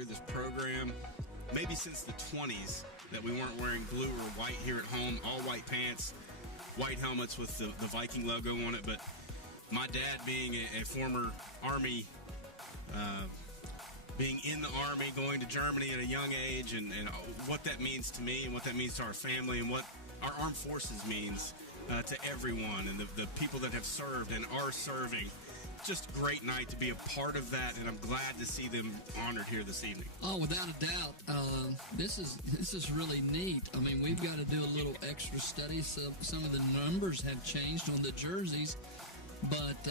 through this program, maybe since the 20s, that we weren't wearing blue or white here at home, all white pants, white helmets with the Viking logo on it. But my dad being a former Army, being in the Army, going to Germany at a young age, and what that means to me and what that means to our family and what our armed forces means to everyone and the people that have served and are serving. Just a great night to be a part of that, and I'm glad to see them honored here this evening. Oh, without a doubt, this is really neat. I mean, we've got to do a little extra study. So some of the numbers have changed on the jerseys, but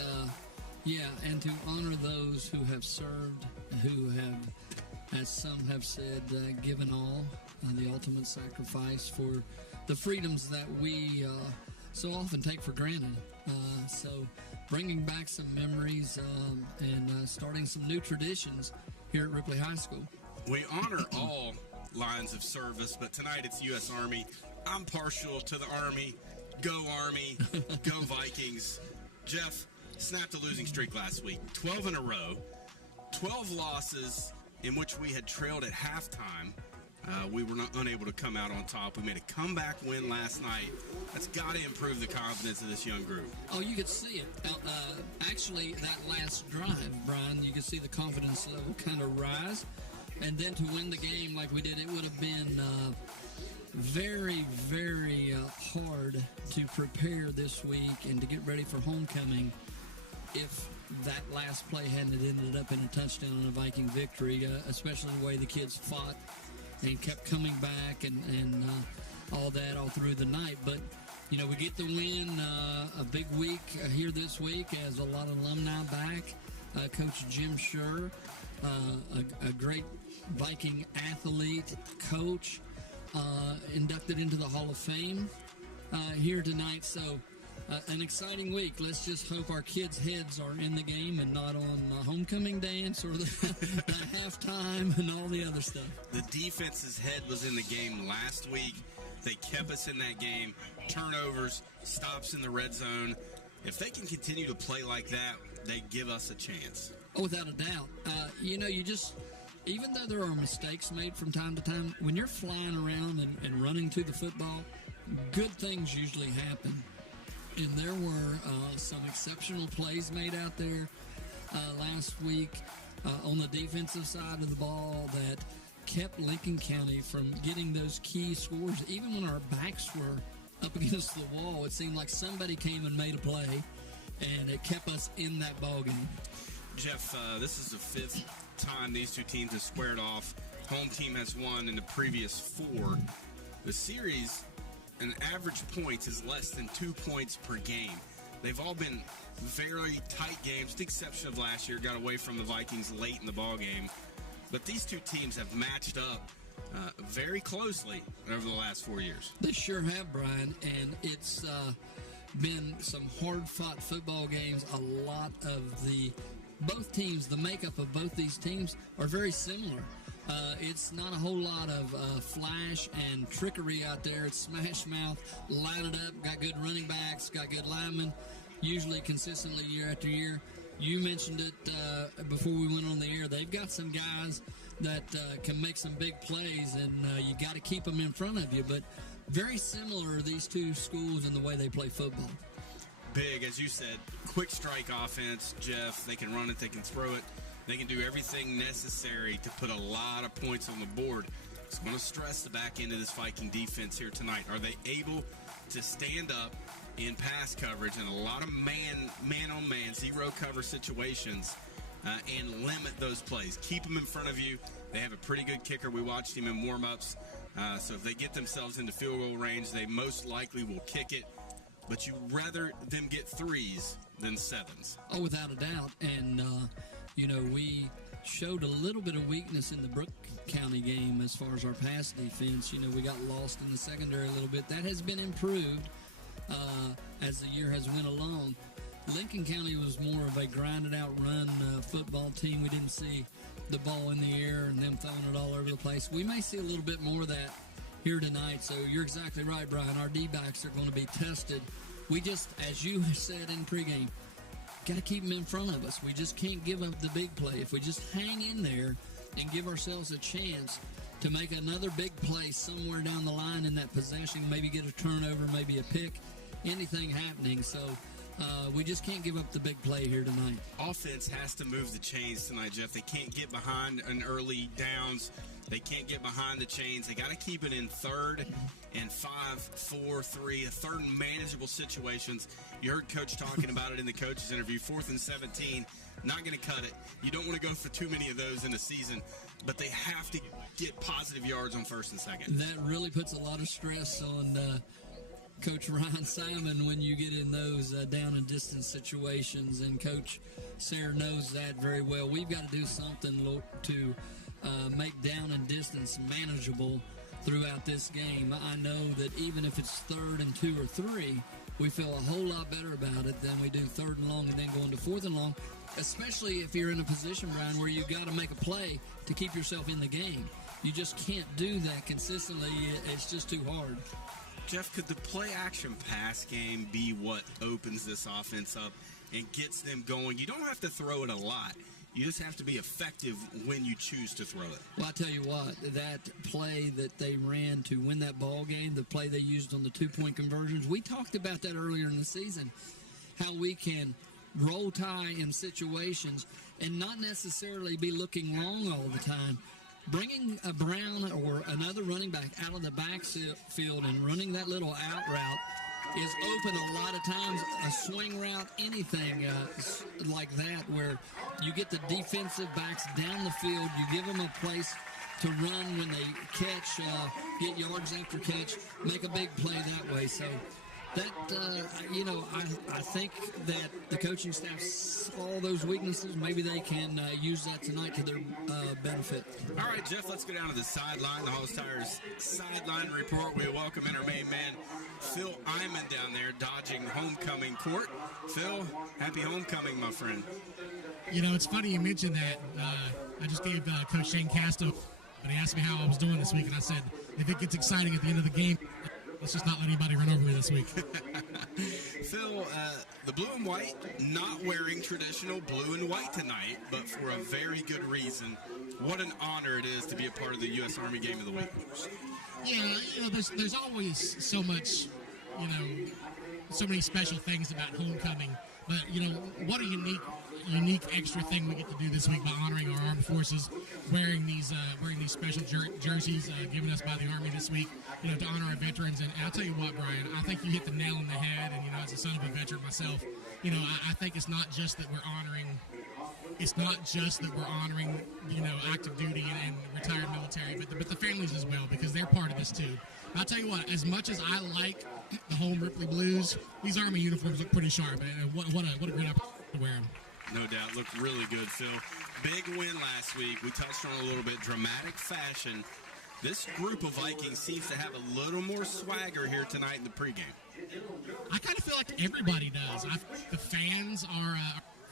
yeah, and to honor those who have served, who have, as some have said, given all, the ultimate sacrifice for the freedoms that we so often take for granted. So bringing back some memories and starting some new traditions here at Ripley High School. We honor all lines of service, but tonight it's U.S. Army. I'm partial to the Army. Go Army. Go Vikings. Jeff snapped a losing streak last week. 12 in a row. 12 losses in which we had trailed at halftime. We were unable to come out on top. We made a comeback win last night. That's got to improve the confidence of this young group. Oh, you could see it. Actually, that last drive, Brian, you could see the confidence level kind of rise. And then to win the game like we did, it would have been very, very hard to prepare this week and to get ready for homecoming if that last play hadn't ended up in a touchdown and a Viking victory, especially the way the kids fought and kept coming back and all that all through the night. But, you know, we get the win, a big week here this week as a lot of alumni back. Coach Jim Scherr, a great Viking athlete, coach, inducted into the Hall of Fame here tonight. So an exciting week. Let's just hope our kids' heads are in the game and not on homecoming dance or the halftime and all the other stuff. The defense's head was in the game last week. They kept us in that game. Turnovers, stops in the red zone. If they can continue to play like that, they give us a chance. Oh, without a doubt. You know, you just, even though there are mistakes made from time to time, when you're flying around and running to the football, good things usually happen. And there were some exceptional plays made out there last week on the defensive side of the ball that kept Lincoln County from getting those key scores. Even when our backs were up against the wall, it seemed like somebody came and made a play, and it kept us in that ball game. Jeff, this is the fifth time these two teams have squared off. Home team has won in the previous four. The series, an average points is less than 2 points per game. They've all been very tight games, with the exception of last year, got away from the Vikings late in the ball game. But these two teams have matched up very closely over the last 4 years. They sure have, Brian, and it's been some hard-fought football games. A lot of both teams, the makeup of both these teams are very similar. It's not a whole lot of flash and trickery out there. It's smash mouth, line it up, got good running backs, got good linemen, usually consistently year after year. You mentioned it before we went on the air. They've got some guys that can make some big plays, and you got to keep them in front of you. But very similar, these two schools, in the way they play football. Big, as you said, quick strike offense, Jeff. They can run it, they can throw it. They can do everything necessary to put a lot of points on the board. It's going to stress the back end of this Viking defense here tonight. Are they able to stand up in pass coverage and a lot of man-on-man, zero cover situations and limit those plays? Keep them in front of you. They have a pretty good kicker. We watched him in warm-ups. So if they get themselves into field goal range, they most likely will kick it. But you'd rather them get threes than sevens. Oh, without a doubt. And, you know, we showed a little bit of weakness in the Brooke County game as far as our pass defense. You know, we got lost in the secondary a little bit. That has been improved as the year has went along. Lincoln County was more of a grinded-out run football team. We didn't see the ball in the air and them throwing it all over the place. We may see a little bit more of that here tonight. So you're exactly right, Brian. Our D-backs are going to be tested. We just, as you said in pregame, got to keep them in front of us. We just can't give up the big play. If we just hang in there and give ourselves a chance to make another big play somewhere down the line in that possession, maybe get a turnover, maybe a pick, anything happening. So we just can't give up the big play here tonight. Offense has to move the chains tonight, Jeff. They can't get behind an early downs. They can't get behind the chains. They got to keep it in third and 5, 4, 3, third and manageable situations. You heard Coach talking about it in the coach's interview. 4th and 17, not going to cut it. You don't want to go for too many of those in the season, but they have to get positive yards on 1st and 2nd. That really puts a lot of stress on Coach Ryan Simon when you get in those down and distance situations, and Coach Sayre knows that very well. We've got to do something to make down and distance manageable throughout this game. I know that even if it's 3rd and 2 or 3, we feel a whole lot better about it than we do 3rd and long and then going to 4th and long, especially if you're in a position, Brian, where you've got to make a play to keep yourself in the game. You just can't do that consistently. It's just too hard. Jeff, could the play-action pass game be what opens this offense up and gets them going? You don't have to throw it a lot. You just have to be effective when you choose to throw it. Well, I tell you what, that play that they ran to win that ball game, the play they used on the 2-point conversions, we talked about that earlier in the season, how we can roll tie in situations and not necessarily be looking long all the time. Bringing a Brown or another running back out of the backfield and running that little out route is open a lot of times, a swing route, anything like that, where you get the defensive backs down the field, you give them a place to run when they catch, get yards after catch, make a big play that way. So that, I think that the coaching staff saw those weaknesses. Maybe they can use that tonight to their benefit. All right, Jeff, let's go down to the sideline, the Hollis Tires sideline report. We welcome in our main man, Phil Iman, down there dodging homecoming court. Phil, happy homecoming, my friend. You know, it's funny you mentioned that. I just gave Coach Shane Casto, but he asked me how I was doing this week, and I said, if it gets exciting at the end of the game, let's just not let anybody run over me this week. Phil, the blue and white not wearing traditional blue and white tonight, but for a very good reason. What an honor it is to be a part of the U.S. Army Game of the Week. Yeah, there's always so much, so many special things about homecoming. But, what a unique extra thing we get to do this week by honoring our armed forces, wearing these special jerseys given us by the Army this week, to honor our veterans. And I'll tell you what, Brian, I think you hit the nail on the head. And, as a son of a veteran myself, I think it's not just that we're honoring active duty and retired military, but the families as well, because they're part of this too. I'll tell you what, as much as I like the home Ripley Blues, these Army uniforms look pretty sharp. And what a great opportunity to wear them. No doubt. Looked really good, Phil. Big win last week. We touched on it a little bit. Dramatic fashion. This group of Vikings seems to have a little more swagger here tonight in the pregame. I kind of feel like everybody does. The fans are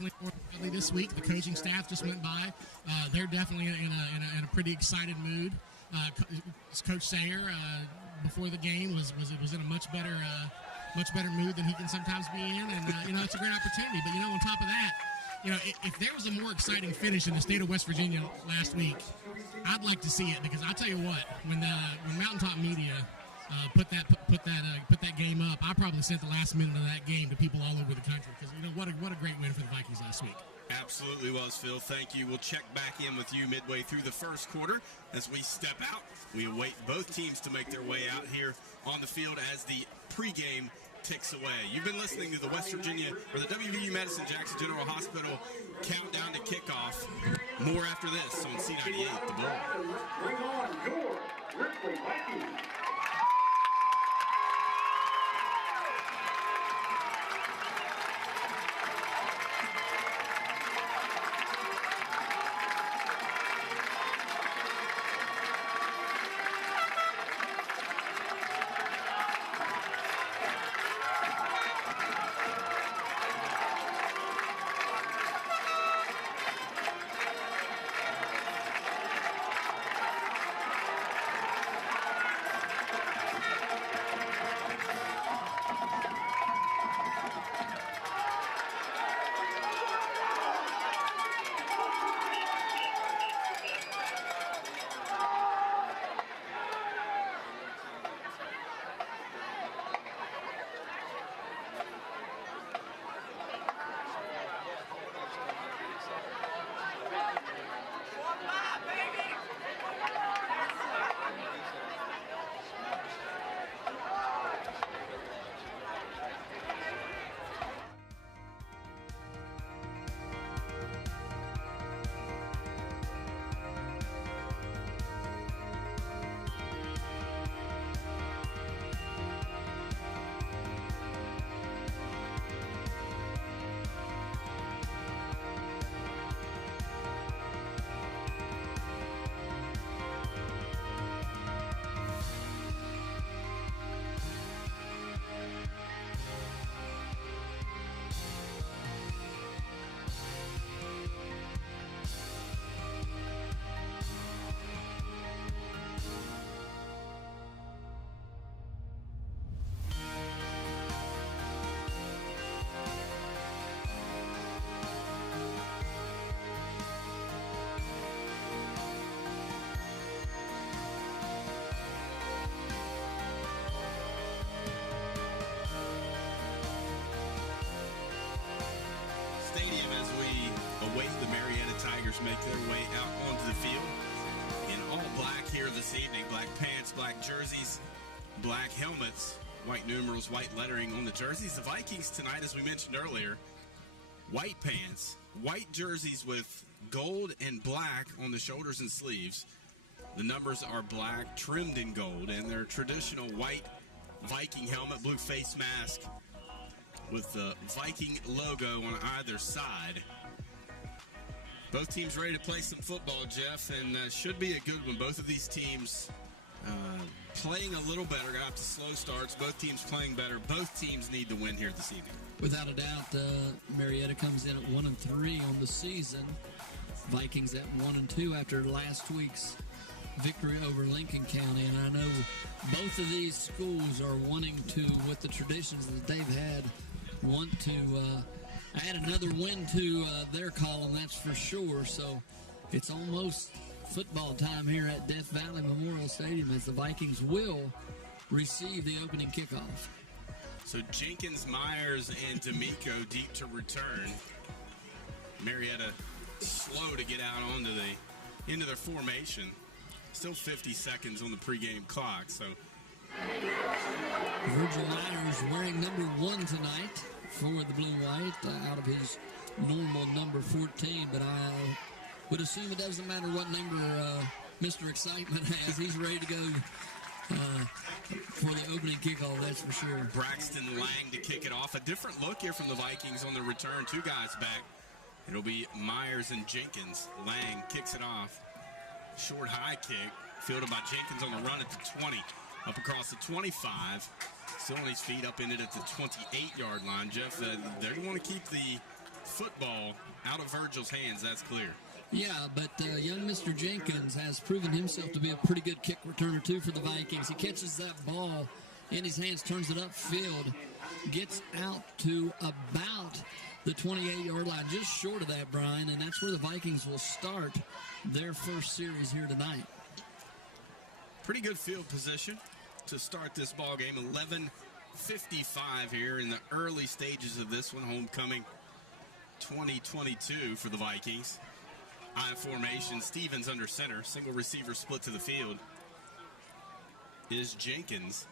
early this week. The coaching staff just went by. They're definitely in a pretty excited mood. Coach Sayre before the game was in a much better mood than he can sometimes be in, and it's a great opportunity. But on top of that, if there was a more exciting finish in the state of West Virginia last week, I'd like to see it, because I'll tell you what, when Mountaintop Media put that game up, I probably sent the last minute of that game to people all over the country, because what a great win for the Vikings last week. Absolutely was, Phil. Thank you. We'll check back in with you midway through the first quarter as we step out. We await both teams to make their way out here on the field as the pregame ticks away. You've been listening to the West Virginia, or the WVU Madison-Jackson General Hospital countdown to kickoff. More after this on C98, The Bull. Bring on your Ripley Vikings. Stadium as we await the Marietta Tigers make their way out onto the field in all black here this evening. Black pants, black jerseys, black helmets, white numerals, white lettering on the jerseys. The Vikings tonight, as we mentioned earlier, white pants, white jerseys with gold and black on the shoulders and sleeves. The numbers are black, trimmed in gold, and their traditional white Viking helmet, blue face mask with the Viking logo on either side. Both teams ready to play some football, Jeff, and should be a good one. Both of these teams playing a little better, got off to slow starts. Both teams playing better. Both teams need to win here this evening. Without a doubt, Marietta comes in at 1-3 on the season. Vikings at 1-2 after last week's victory over Lincoln County. And I know both of these schools are wanting to, with the traditions that they've had, want to add another win to their column, that's for sure. So it's almost football time here at Death Valley Memorial Stadium as the Vikings will receive the opening kickoff. So Jenkins, Myers, and D'Amico deep to return. Marietta slow to get out onto into their formation. Still 50 seconds on the pregame clock. So Virgil Myers wearing number 1 tonight for the blue-white out of his normal number 14, but I would assume it doesn't matter what number Mr. Excitement has. He's ready to go for the opening kickoff, that's for sure. Braxton Lang to kick it off. A different look here from the Vikings on the return. 2 guys back. It'll be Myers and Jenkins. Lang kicks it off. Short high kick. Fielded by Jenkins on the run at the 20. Up across the 25. Still on his feet up in it at the 28-yard line. Jeff, they want to keep the football out of Virgil's hands. That's clear. Yeah, but young Mr. Jenkins has proven himself to be a pretty good kick returner, too, for the Vikings. He catches that ball in his hands, turns it upfield, gets out to about the 28-yard line, just short of that, Brian, and that's where the Vikings will start their first series here tonight. Pretty good field position to start this ball game. 11:55 here in the early stages of this one. Homecoming 2022 for the Vikings. I formation, Stevens under center. Single receiver split to the field is Jenkins.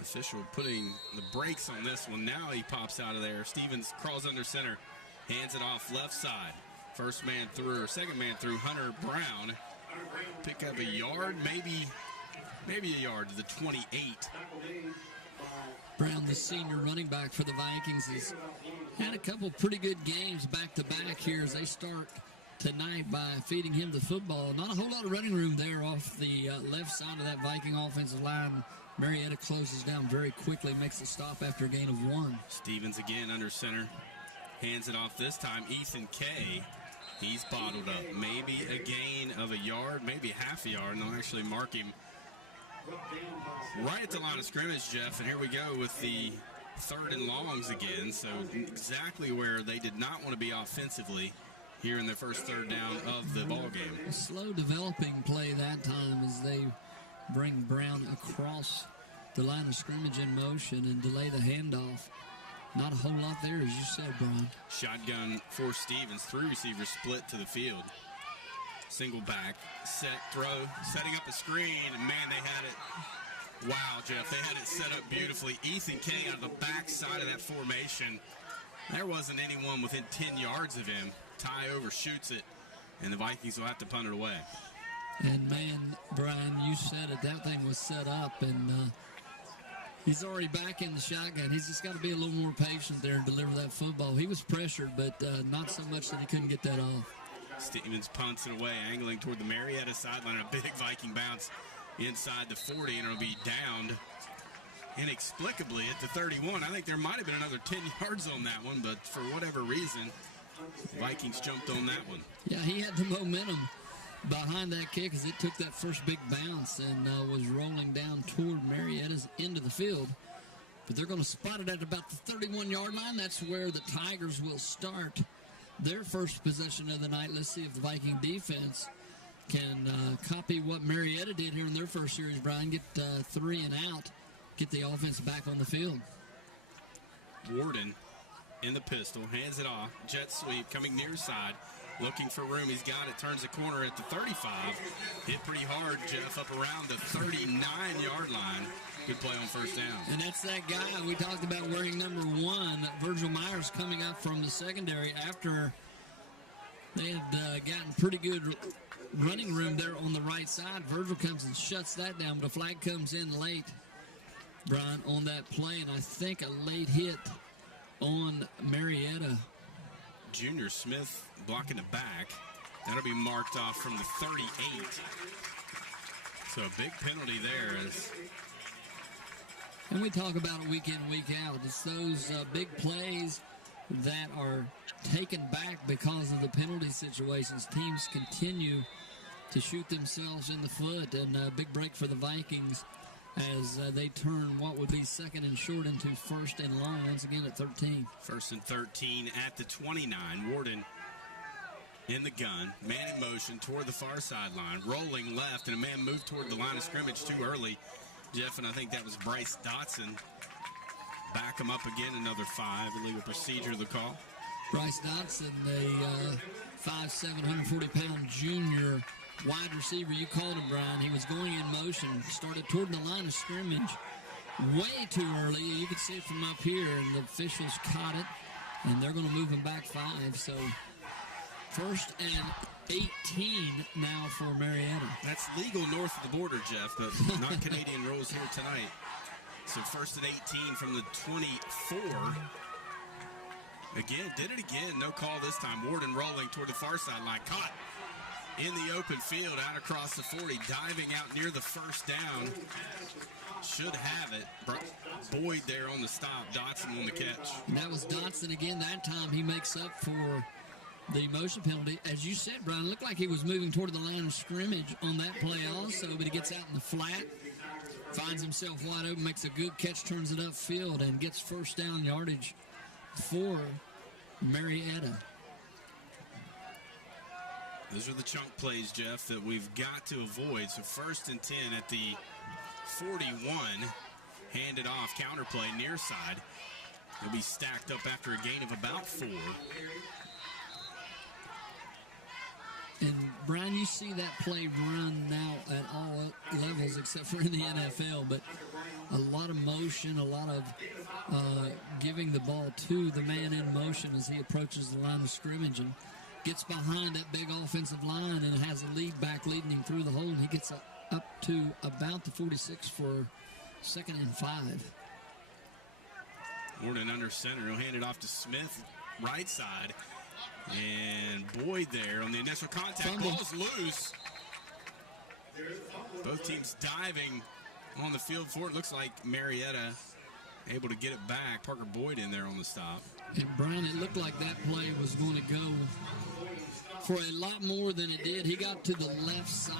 Official putting the brakes on this one. Now he pops out of there. Stevens crawls under center, hands it off left side. First man through, or second man through, Hunter Brown. Pick up a yard, maybe a yard to the 28. Brown, the senior running back for the Vikings, has had a couple pretty good games back-to-back here as they start tonight by feeding him the football. Not a whole lot of running room there off the left side of that Viking offensive line. Marietta closes down very quickly, makes a stop after a gain of 1. Stevens again under center. Hands it off this time. Ethan Kay. He's bottled up. Maybe a gain of a yard, maybe half a yard, and they'll actually mark him right at the line of scrimmage, Jeff. And here we go with the 3rd and longs again. So exactly where they did not want to be offensively here in their first 3rd down of the ball game. A slow developing play that time as they bring Brown across the line of scrimmage in motion and delay the handoff. Not a whole lot there, as you said, Brian. Shotgun for Stevens. 3 receivers split to the field. Single back, set, throw, setting up a screen. Man, they had it. Wow, Jeff, they had it set up beautifully. Ethan Kay on the back side of that formation. There wasn't anyone within 10 yards of him. Ty overshoots it, and the Vikings will have to punt it away. And, man, Brian, you said it. That thing was set up, and he's already back in the shotgun. He's just got to be a little more patient there and deliver that football. He was pressured, but not so much that he couldn't get that off. Stevens punts it away, angling toward the Marietta sideline. A big Viking bounce inside the 40, and it'll be downed inexplicably at the 31. I think there might have been another 10 yards on that one, but for whatever reason, the Vikings jumped on that one. Yeah, he had the momentum behind that kick as it took that first big bounce and was rolling down toward Marietta's end of the field. But they're going to spot it at about the 31-yard line. That's where the Tigers will start their first possession of the night. Let's see if the Viking defense can copy what Marietta did here in their first series, Brian. Get 3 and out, get the offense back on the field. Warden in the pistol, hands it off. Jet sweep coming near side. Looking for room. He's got it. Turns the corner at the 35. Hit pretty hard, Jeff, up around the 39-yard line. Good play on first down. And that's that guy we talked about wearing number 1, Virgil Myers, coming up from the secondary after they had gotten pretty good running room there on the right side. Virgil comes and shuts that down, but a flag comes in late, Brian, on that play, and I think a late hit on Marietta. Junior Smith blocking the back. That'll be marked off from the 38. So a big penalty there. And we talk about it week in, week out. It's those big plays that are taken back because of the penalty situations. Teams continue to shoot themselves in the foot, and a big break for the Vikings as they turn what would be second and short into first and long once again at 13. First and 13 at the 29. Warden in the gun. Man in motion toward the far sideline. Rolling left, and a man moved toward the line of scrimmage too early. Jeff, and I think that was Bryce Dotson. Back him up again, another 5. Illegal procedure, the call. Bryce Dotson, a 5'7", 140-pound junior wide receiver. You called him, Brian. He was going in motion, started toward the line of scrimmage way too early. You could see it from up here, and the officials caught it, and they're going to move him back 5. So first and 18 now for Marietta. That's legal north of the border, Jeff, but not Canadian rules here tonight. So first and 18 from the 24. Again, did it again. No call this time. Warden rolling toward the far sideline. Caught in the open field out across the 40. Diving out near the first down. Should have it. Boyd there on the stop. Dotson on the catch. And that was Dotson again. That time he makes up for the motion penalty. As you said, Brian, it looked like he was moving toward the line of scrimmage on that play also, but he gets out in the flat, finds himself wide open, makes a good catch, turns it upfield, and gets first down yardage for Marietta. Those are the chunk plays, Jeff, that we've got to avoid. So first and 10 at the 41. Handed off, counterplay near side. They'll be stacked up after a gain of about 4. And, Brian, you see that play run now at all levels except for in the NFL, but a lot of motion, a lot of giving the ball to the man in motion as he approaches the line of scrimmage and gets behind that big offensive line and has a lead back leading him through the hole, and he gets up to about the 46 for second and 5. Warden under center. He'll hand it off to Smith, right side. And Boyd there on the initial contact. Ball's loose. Both teams diving on the field for it. Looks like Marietta able to get it back. Parker Boyd in there on the stop. And, Brian, it looked like that play was going to go for a lot more than it did. He got to the left side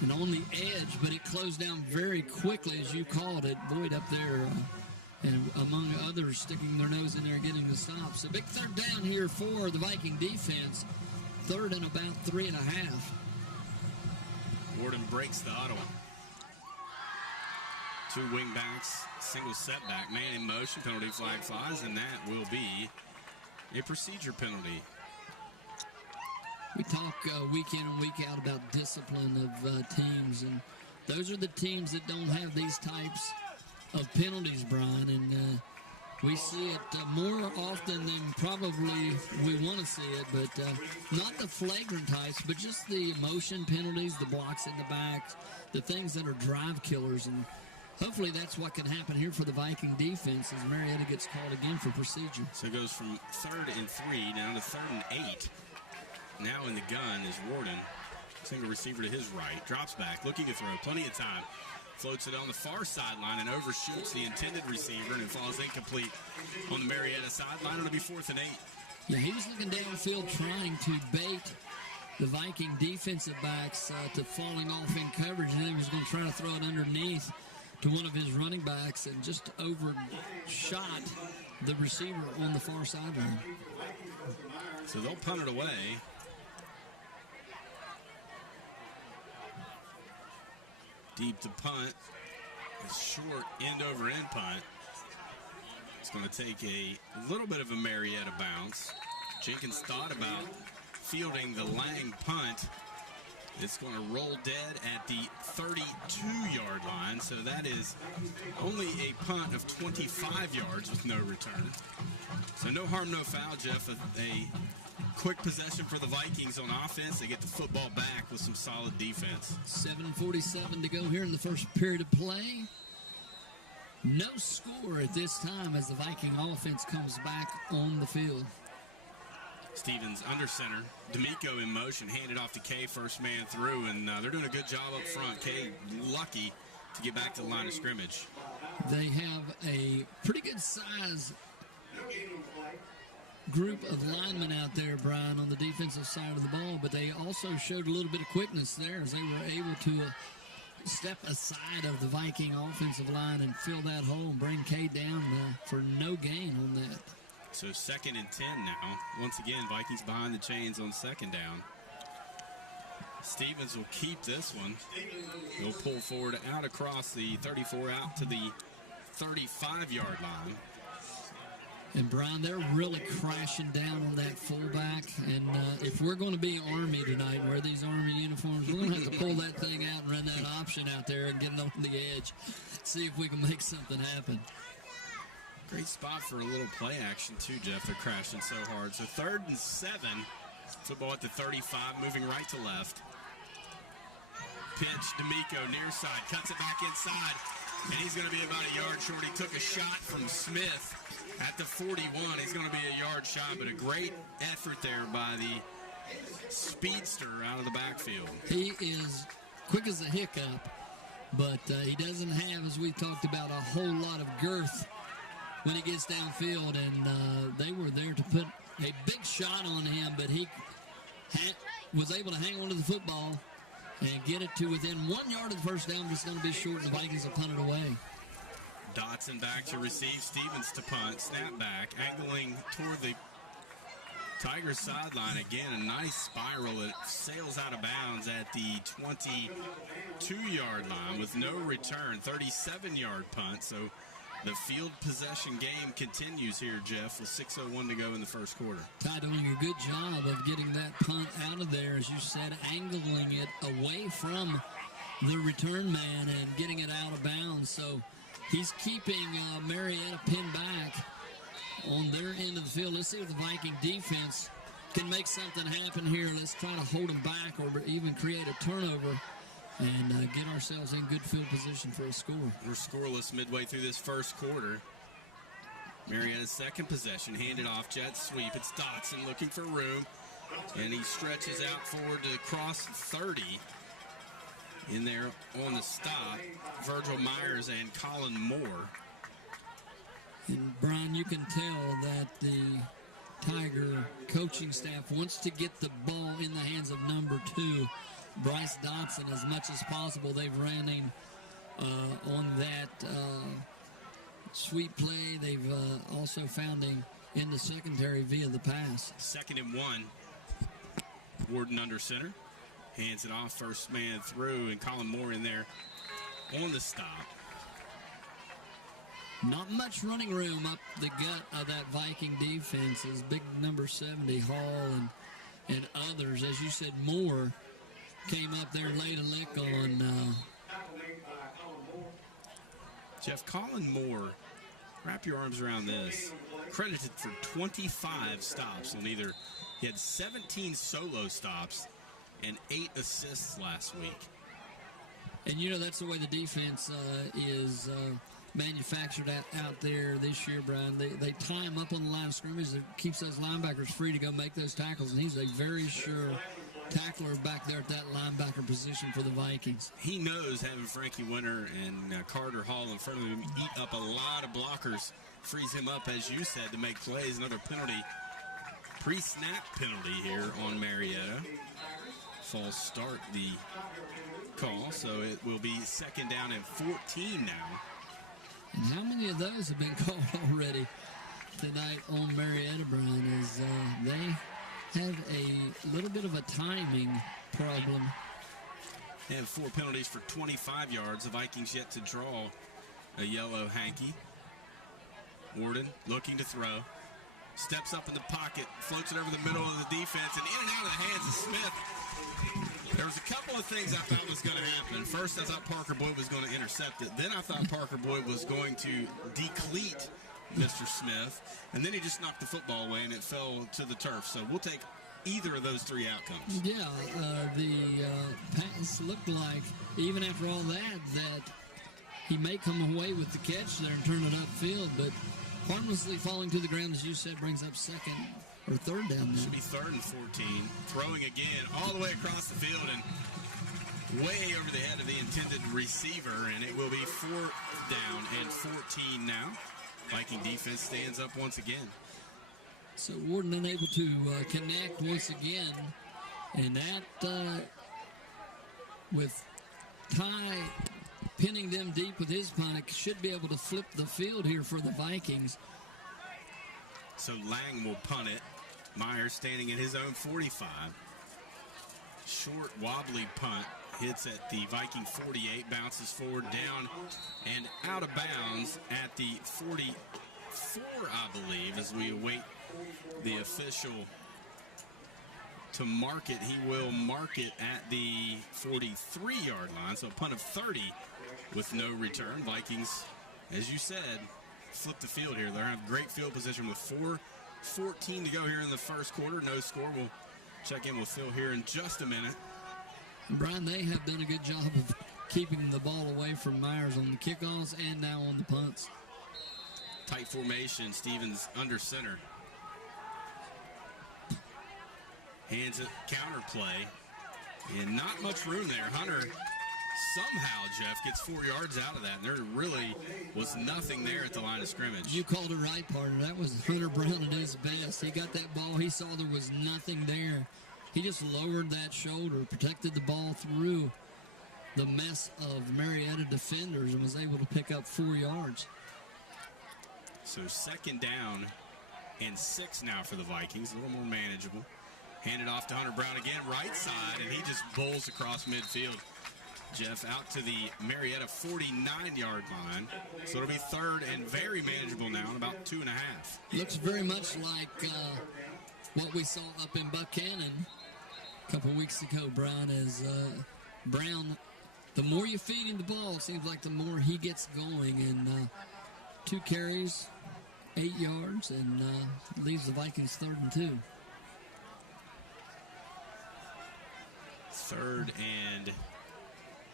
and on the edge, but it closed down very quickly, as you called it. Boyd up there, and among others, sticking their nose in there and getting the stop. So big third down here for the Viking defense. Third and about 3.5. Warden breaks the auto. 2 wing backs, single setback, man in motion, penalty flag flies, and that will be a procedure penalty. We talk week in and week out about discipline of teams, and those are the teams that don't have these types of penalties, Brian, and we see it more often than probably we want to see it, but not the flagrant types, but just the motion penalties, the blocks in the back, the things that are drive killers, and hopefully that's what can happen here for the Viking defense as Marietta gets called again for procedure. So it goes from 3rd and 3 down to 3rd and 8. Now in the gun is Warden. Single receiver to his right. Drops back, looking to throw. Plenty of time. Floats it on the far sideline and overshoots the intended receiver, and it falls incomplete on the Marietta sideline. It'll be 4th and 8. Yeah, he was looking downfield trying to bait the Viking defensive backs to falling off in coverage, and then he was going to try to throw it underneath to one of his running backs and just overshot the receiver on the far sideline. So they'll punt it away. Deep to punt. A short end-over-end punt. It's going to take a little bit of a Marietta bounce. Jenkins thought about fielding the Lang punt. It's going to roll dead at the 32-yard line, so that is only a punt of 25 yards with no return. So no harm, no foul, Jeff. A quick possession for the Vikings on offense. They get the football back with some solid defense. 7:47 to go here in the first period of play. No score at this time as the Viking offense comes back on the field. Stevens under center. D'Amico in motion, handed off to Kay, first man through, and they're doing a good job up front. Kay lucky to get back to the line of scrimmage. They have a pretty good size group of linemen out there, Brian, on the defensive side of the ball, but they also showed a little bit of quickness there as they were able to step aside of the Viking offensive line and fill that hole and bring Kay down for no gain on that. So 2nd and 10 now. Once again, Vikings behind the chains on 2nd down. Stevens will keep this one. He'll pull forward out across the 34 out to the 35-yard line. And, Brian, they're really crashing down on that fullback. And if we're going to be Army tonight and wear these Army uniforms, we're going to have to pull that thing out and run that option out there and get it on the edge. See if we can make something happen. Great spot for a little play action, too, Jeff. They're crashing so hard. So 3rd and 7. Football at the 35, moving right to left. Pitch, D'Amico, near side, cuts it back inside. And he's going to be about a yard short. He took a shot from Smith at the 41. He's going to be a yard shot, but a great effort there by the speedster out of the backfield. He is quick as a hiccup, but he doesn't have, as we talked about, a whole lot of girth when he gets downfield, and they were there to put a big shot on him, but he was able to hang on to the football and get it to within 1 yard of the first down, but it's going to be short, and the Vikings will punt it away. Dotson back to receive, Stevens to punt, snap back, angling toward the Tigers sideline. Again, a nice spiral. It sails out of bounds at the 22-yard line with no return, 37-yard punt. So the field possession game continues here, Jeff, with 6:01 to go in the first quarter. Ty doing a good job of getting that punt out of there, as you said, angling it away from the return man and getting it out of bounds. So he's keeping Marietta pinned back on their end of the field. Let's see if the Viking defense can make something happen here. Let's try to hold them back or even create a turnover and get ourselves in good field position for a score. We're scoreless midway through this first quarter. Marietta's second possession, handed off, jet sweep. It's Dotson looking for room, and he stretches out forward to cross 30. In there on the stop, Virgil Myers and Colin Moore. And, Brian, you can tell that the Tiger coaching staff wants to get the ball in the hands of number 2, Bryce Dotson, as much as possible. They've ran him on that sweep play. They've also found him in the secondary via the pass. 2nd and 1. Warden under center. Hands it off, first man through, and Colin Moore in there on the stop. Not much running room up the gut of that Viking defense is big number 70, Hall, and others. As you said, Moore came up there, laid a lick on. Jeff, Colin Moore, wrap your arms around this, credited for 25 stops on either. He had 17 solo stops and 8 assists last week. And, you know, that's the way the defense is manufactured out there this year, Brian. They tie him up on the line of scrimmage. That keeps those linebackers free to go make those tackles, and he's a very sure tackler back there at that linebacker position for the Vikings. He knows having Frankie Winter and Carter Hall in front of him eat up a lot of blockers, frees him up, as you said, to make plays. Another penalty, pre-snap penalty here on Marietta. False start the call, so it will be 2nd down and 14 now. And how many of those have been called already tonight on Marietta, Brian, is they have a little bit of a timing problem. They have 4 penalties for 25 yards. The Vikings yet to draw a yellow hanky. Warden looking to throw. Steps up in the pocket, floats it over the middle of the defense, and in and out of the hands of Smith. There was a couple of things I thought was going to happen. First, I thought Parker Boyd was going to intercept it. Then I thought Parker Boyd was going to decleat Mr. Smith. And then he just knocked the football away, and it fell to the turf. So we'll take either of those three outcomes. Yeah, the pass looked like, even after all that he may come away with the catch there and turn it upfield. But harmlessly falling to the ground, as you said, brings up second or third down there. Should be 3rd and 14. Throwing again all the way across the field and way over the head of the intended receiver. And it will be 4th down and 14 now. Viking defense stands up once again. So Warden unable to connect once again. And that, with Ty pinning them deep with his punt, should be able to flip the field here for the Vikings. So Lang will punt it. Myers standing at his own 45. Short, wobbly punt. Hits at the Viking 48, bounces forward, down, and out of bounds at the 44, I believe, as we await the official to mark it. He will mark it at the 43-yard line, so a punt of 30 with no return. Vikings, as you said, flip the field here. They're in great field position with 4:14 to go here in the first quarter. No score. We'll check in with Phil here in just a minute. Brian, they have done a good job of keeping the ball away from Myers on the kickoffs and now on the punts. Tight formation. Stevens under center. Hands it, counter play. And not much room there. Hunter somehow, Jeff, gets 4 yards out of that. And there really was nothing there at the line of scrimmage. You called it right, partner. That was Hunter Brown at his best. He got that ball. He saw there was nothing there. He just lowered that shoulder, protected the ball through the mess of Marietta defenders, and was able to pick up 4 yards. So 2nd down and 6 now for the Vikings. A little more manageable. Handed off to Hunter Brown again, right side, and he just bowls across midfield. Jeff out to the Marietta 49-yard line. So it'll be 3rd and very manageable now, in about 2.5. Looks very much like what we saw up in Buchanan a couple weeks ago, Brian, as Brown, the more you feed him the ball, it seems like the more he gets going. And 2 carries, 8 yards, and leaves the Vikings 3rd and 2. 3rd and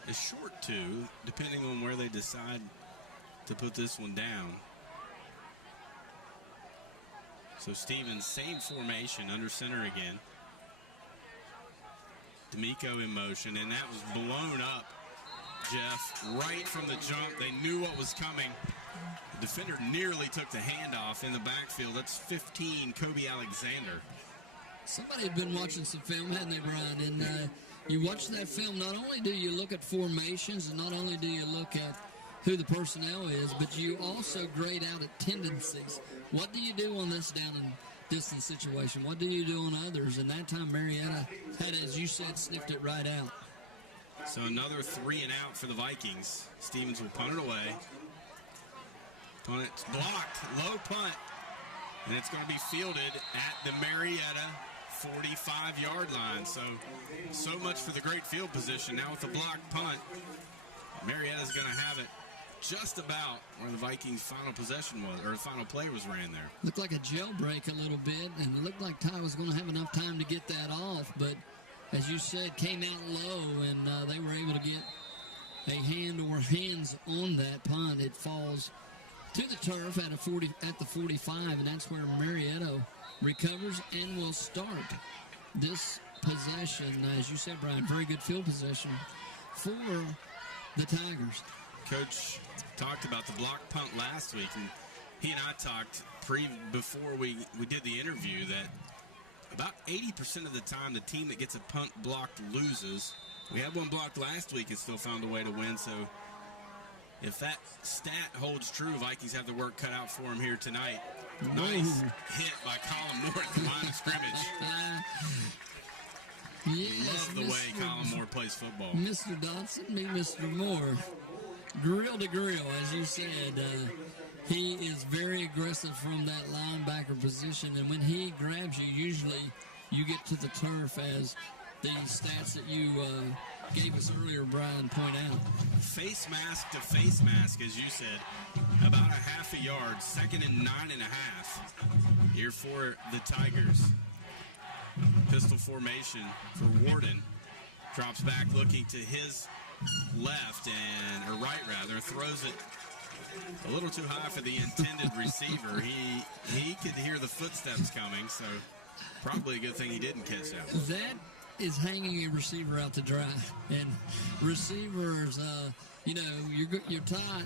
a short 2, depending on where they decide to put this one down. So Stevens, same formation, under center again. D'Amico in motion, and that was blown up, Jeff, right from the jump. They knew what was coming. The defender nearly took the handoff in the backfield. That's 15, Kobe Alexander. Somebody had been watching some film, hadn't they, Brian? And you watch that film, not only do you look at formations, and not only do you look at who the personnel is, but you also grade out at tendencies. What do you do on this down and distance situation? What do you do on others? And that time Marietta had, as you said, sniffed it right out. So another 3 and out for the Vikings. Stevens will punt it away. Punt it blocked, low punt, and it's going to be fielded at the Marietta 45-yard line. So much for the great field position. Now with the blocked punt, Marietta's going to have it just about where the Vikings' final possession was, or final play was ran there. Looked like a jailbreak a little bit, and it looked like Ty was going to have enough time to get that off, but as you said, came out low, and they were able to get a hand or hands on that punt. It falls to the turf at the 45, and that's where Marietta recovers and will start this possession. As you said, Brian, very good field possession for the Tigers. Coach talked about the block punt last week, and he and I talked before we did the interview that about 80% of the time the team that gets a punt blocked loses. We had one blocked last week and still found a way to win, so if that stat holds true, Vikings have the work cut out for them here tonight. Nice hit by Colin Moore at the line of scrimmage. Yes, Love the way Colin Moore plays football. Mr. Dotson, me, Mr. Moore. Grill to grill, as you said. He is very aggressive from that linebacker position, and when he grabs you, usually you get to the turf, as the stats that you gave us earlier, Brian, point out. Face mask to face mask, as you said, about a half a yard, 2nd and 9.5 here for the Tigers. Pistol formation for Warden. Drops back looking to his left, or right rather, throws it a little too high for the intended receiver. He could hear the footsteps coming, so probably a good thing he didn't catch that one. That is hanging a receiver out to dry. And receivers, you're taught,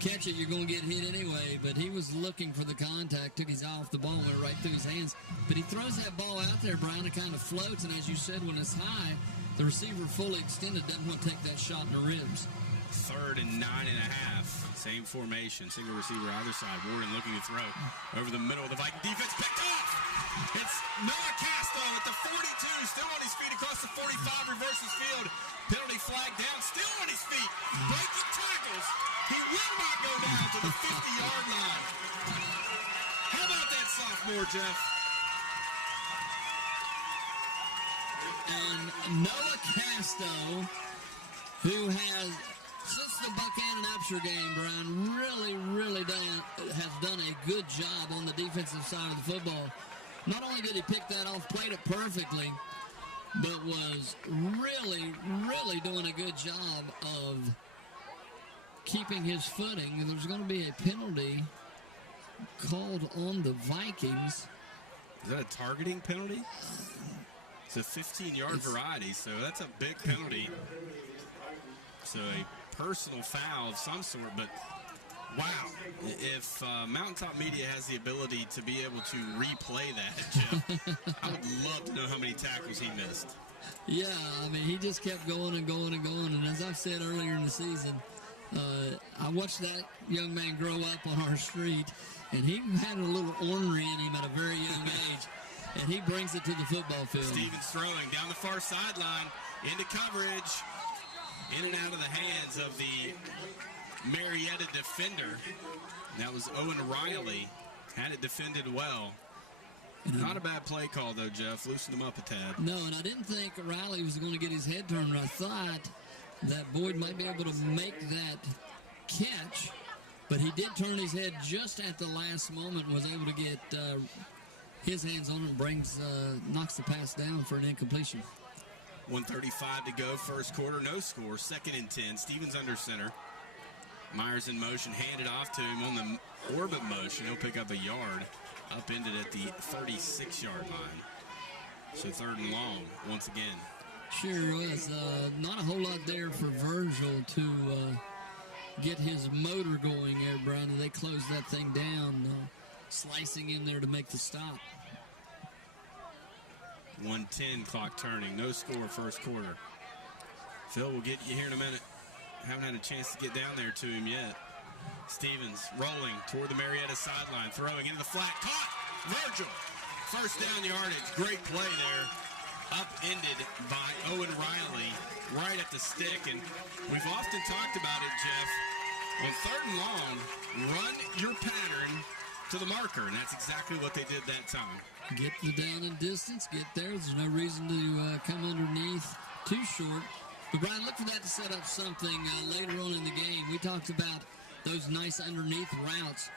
catch it, you're going to get hit anyway. But he was looking for the contact, took his eye off the ball, went right through his hands. But he throws that ball out there, Brian, it kind of floats. And as you said, when it's high, the receiver fully extended doesn't want to take that shot in the ribs. 3rd and 9.5. Same formation, single receiver either side. Warren looking to throw over the middle of the Viking defense. Picked off! It's Noah Casto at the 42, still on his feet across the 45, reverses field. Penalty flag down, still on his feet. Breaking tackles. He will not go down to the 50-yard line. How about that sophomore, Jeff? And Noah Casto, who has, since the Buchanan Upshur game, Brian, really has done a good job on the defensive side of the football. Not only did he pick that off, played it perfectly, but was really doing a good job of keeping his footing. And there's going to be a penalty called on the Vikings. Is that a targeting penalty? It's a 15-yard variety, so that's a big penalty. So a personal foul of some sort, but wow. If Mountaintop Media has the ability to be able to replay that, Jeff, I would love to know how many tackles he missed. Yeah, I mean, he just kept going and going and going. And as I've said earlier in the season, I watched that young man grow up on our street, and he had a little ornery in him at a very young age. And he brings it to the football field. Stevens throwing down the far sideline, into coverage, in and out of the hands of the Marietta defender. That was Owen Riley. Had it defended well. Not a bad play call, though, Jeff. Loosened him up a tad. No, and I didn't think Riley was going to get his head turned. I thought that Boyd might be able to make that catch, but he did turn his head just at the last moment and was able to get his hands on it and knocks the pass down for an incompletion. 1:35 to go, first quarter, no score, 2nd and 10. Stevens under center. Myers in motion, handed off to him on the orbit motion. He'll pick up a yard, upended at the 36-yard line. So 3rd and long once again. Sure was. Not a whole lot there for Virgil to get his motor going there, Brian. They closed that thing down, slicing in there to make the stop. 1:10 clock turning. No score first quarter. Phil will get you here in a minute. Haven't had a chance to get down there to him yet. Stevens rolling toward the Marietta sideline. Throwing into the flat. Caught! Virgil. First down yardage. Great play there. Upended by Owen Riley right at the stick. And we've often talked about it, Jeff. On 3rd and long, run your pattern to the marker. And that's exactly what they did that time. Get the down and distance, get there. There's no reason to come underneath too short. But, Brian, look for that to set up something later on in the game. We talked about those nice underneath routes.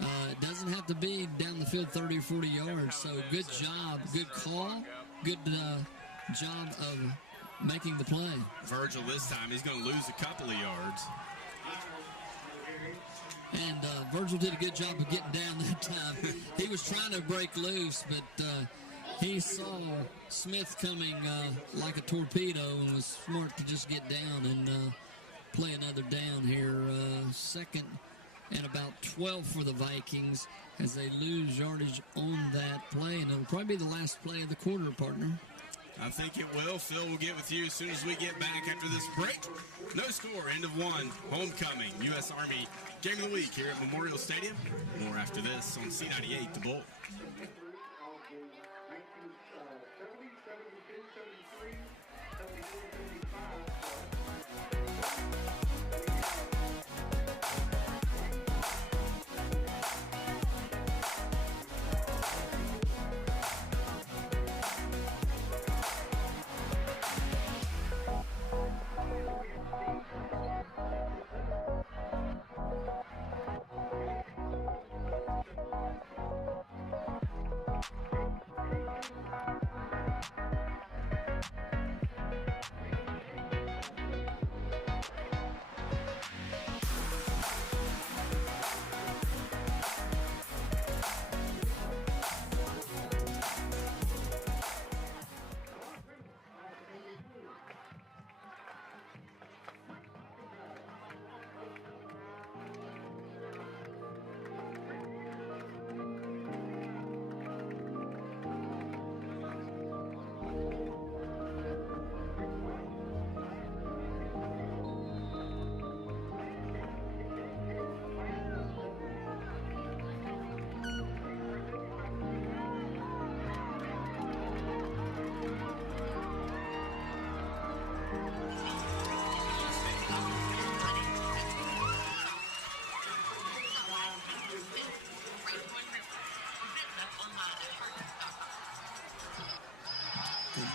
It doesn't have to be down the field 30 or 40 yards. So, good job, good call, good job of making the play. Virgil this time, he's going to lose a couple of yards. And Virgil did a good job of getting down that time. He was trying to break loose, but he saw Smith coming like a torpedo and was smart to just get down and play another down here. 2nd and about 12 for the Vikings as they lose yardage on that play. And it'll probably be the last play of the quarter, partner. I think it will. Phil will get with you as soon as we get back after this break. No score, end of one. Homecoming, U.S. Army Game of the Week here at Memorial Stadium. More after this on C98, The Bull.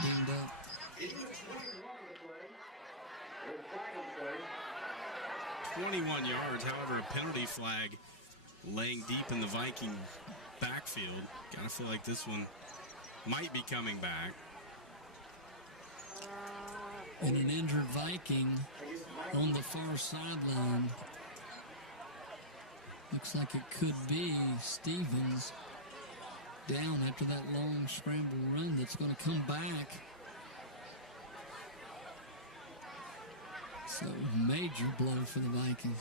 Dinged up. 21 yards, however, a penalty flag laying deep in the Viking backfield. Gotta feel like this one might be coming back. And an injured Viking on the far sideline. Looks like it could be Stevens down after that long scramble run that's going to come back. So, major blow for the Vikings.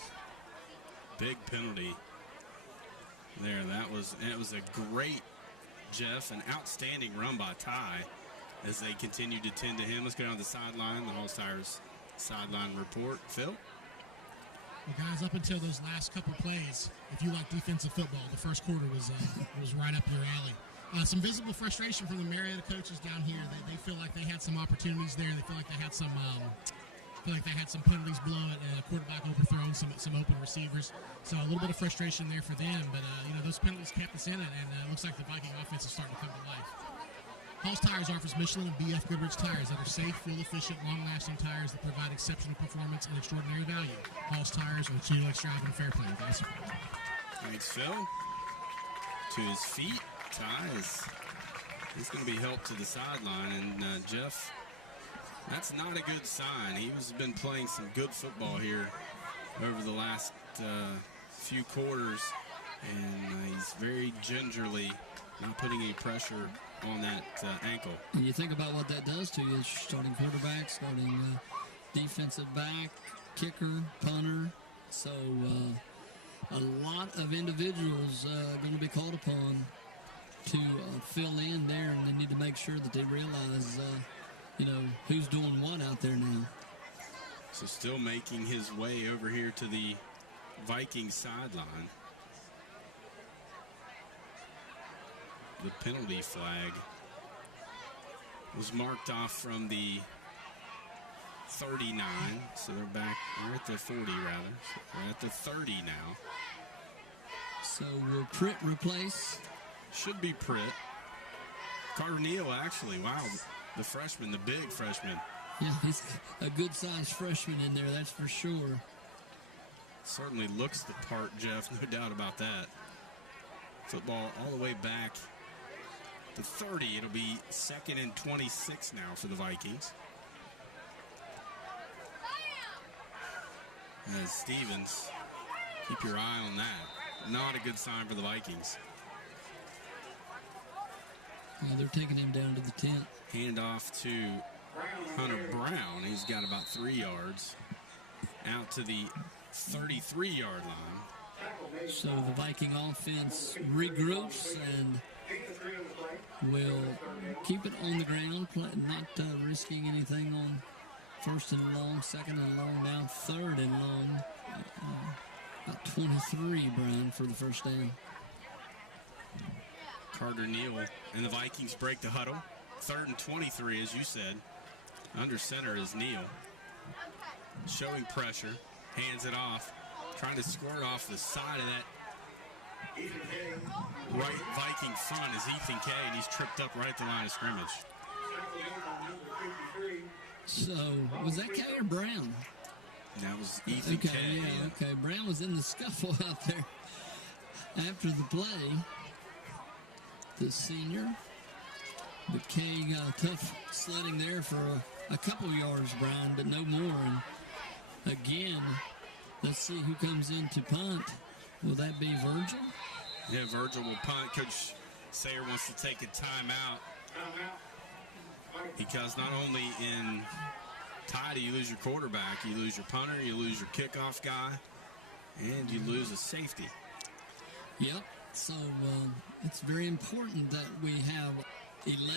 Big penalty there. It was a great, Jeff, an outstanding run by Ty as they continue to tend to him. Let's go down to the sideline, the Halls Tires sideline report. Phil? Well, guys, up until those last couple plays, if you like defensive football, the first quarter was right up your alley. Some visible frustration from the Marietta coaches down here. They feel like they had some opportunities there. They feel like they had some penalties blown, quarterback overthrown, some open receivers. So a little bit of frustration there for them. But those penalties kept us in it, and it looks like the Viking offense is starting to come to life. Halls Tires offers Michelin and BF Goodrich tires that are safe, fuel-efficient, long-lasting tires that provide exceptional performance and extraordinary value. Halls Tires with Felix Drive and Fair Play, guys. Thanks, Phil. To his feet, Ty he's going to be helped to the sideline. And, Jeff, that's not a good sign. He's been playing some good football here over the last few quarters, and he's very gingerly not putting any pressure on that ankle. And you think about what that does to you: starting quarterback, starting defensive back, kicker, punter. So a lot of individuals going to be called upon to fill in there, and they need to make sure that they realize, who's doing what out there now. So still making his way over here to the Vikings sideline. The penalty flag was marked off from the 39, so they're back. We're at the 40, rather. So we're at the 30 now. So will Pritt replace? Should be Pritt. Carter Neal, actually. Wow, the freshman, the big freshman. Yeah, he's a good-sized freshman in there, that's for sure. Certainly looks the part, Jeff, no doubt about that. Football all the way back to 30. It'll be 2nd and 26 now for the Vikings. As Stevens, keep your eye on that. Not a good sign for the Vikings. Yeah, they're taking him down to the 10. Hand off to Hunter Brown. He's got about 3 yards out to the 33-yard line. So the Viking offense regroups and will keep it on the ground, not risking anything on 1st and long, 2nd and long, now 3rd and long. About 23, Brian, for the first down. Carter Neal and the Vikings break the huddle. 3rd and 23, as you said. Under center is Neal. Showing pressure, hands it off, trying to squirt off the side of that right Viking front is Ethan Kay, and he's tripped up right at the line of scrimmage. So, was that Kay or Brown? That was Ethan Kay. Yeah, okay. Brown was in the scuffle out there after the play. the senior. But K, tough sledding there for a couple yards, Brian, but no more. And again, let's see who comes in to punt. Will that be Virgil? Yeah, Virgil will punt. Coach Sayer wants to take a timeout because not only in tie do you lose your quarterback, you lose your punter, you lose your kickoff guy, and you lose a safety. Yep. So it's very important that we have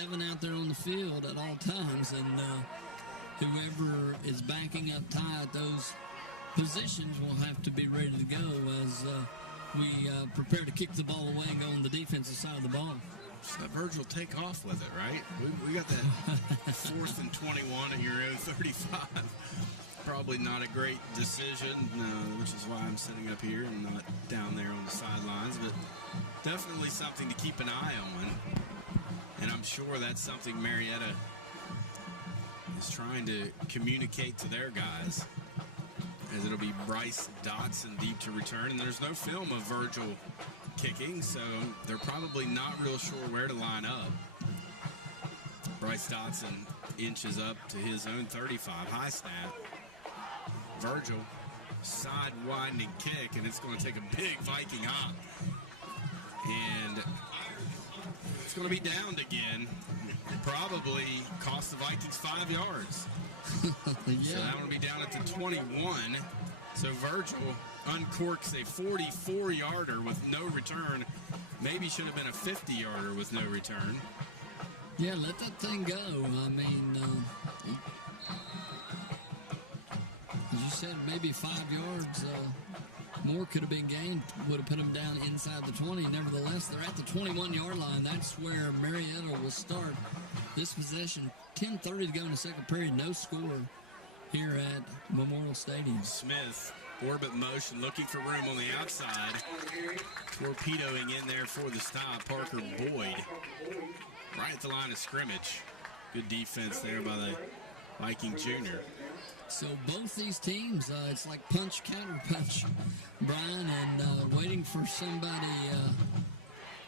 11 out there on the field at all times, and whoever is backing up Ty at those positions will have to be ready to go as we prepare to kick the ball away and go on the defensive side of the ball. So Virgil take off with it, right? We got that 4th and 21 at your own 35. Probably not a great decision, which is why I'm sitting up here and not down there on the sidelines, but definitely something to keep an eye on. And I'm sure that's something Marietta is trying to communicate to their guys, as it'll be Bryce Dotson deep to return. And there's no film of Virgil kicking, so they're probably not real sure where to line up. Bryce Dotson inches up to his own 35, high snap. Virgil, side winding kick, and it's going to take a big Viking hop. And it's going to be downed again. Probably cost the Vikings 5 yards. Yeah. So that will be down at the 21. So Virgil uncorks a 44-yarder with no return. Maybe should have been a 50-yarder with no return. Yeah, let that thing go. I mean, as you said, maybe 5 yards more could have been gained, would have put them down inside the 20. Nevertheless, they're at the 21-yard line. That's where Marietta will start this possession. 10:30 to go in the second period. No score here at Memorial Stadium. Smith, orbit motion, looking for room on the outside. Torpedoing in there for the stop. Parker Boyd right at the line of scrimmage. Good defense there by the Viking junior. So both these teams, it's like punch, counter punch, Brian, and waiting for somebody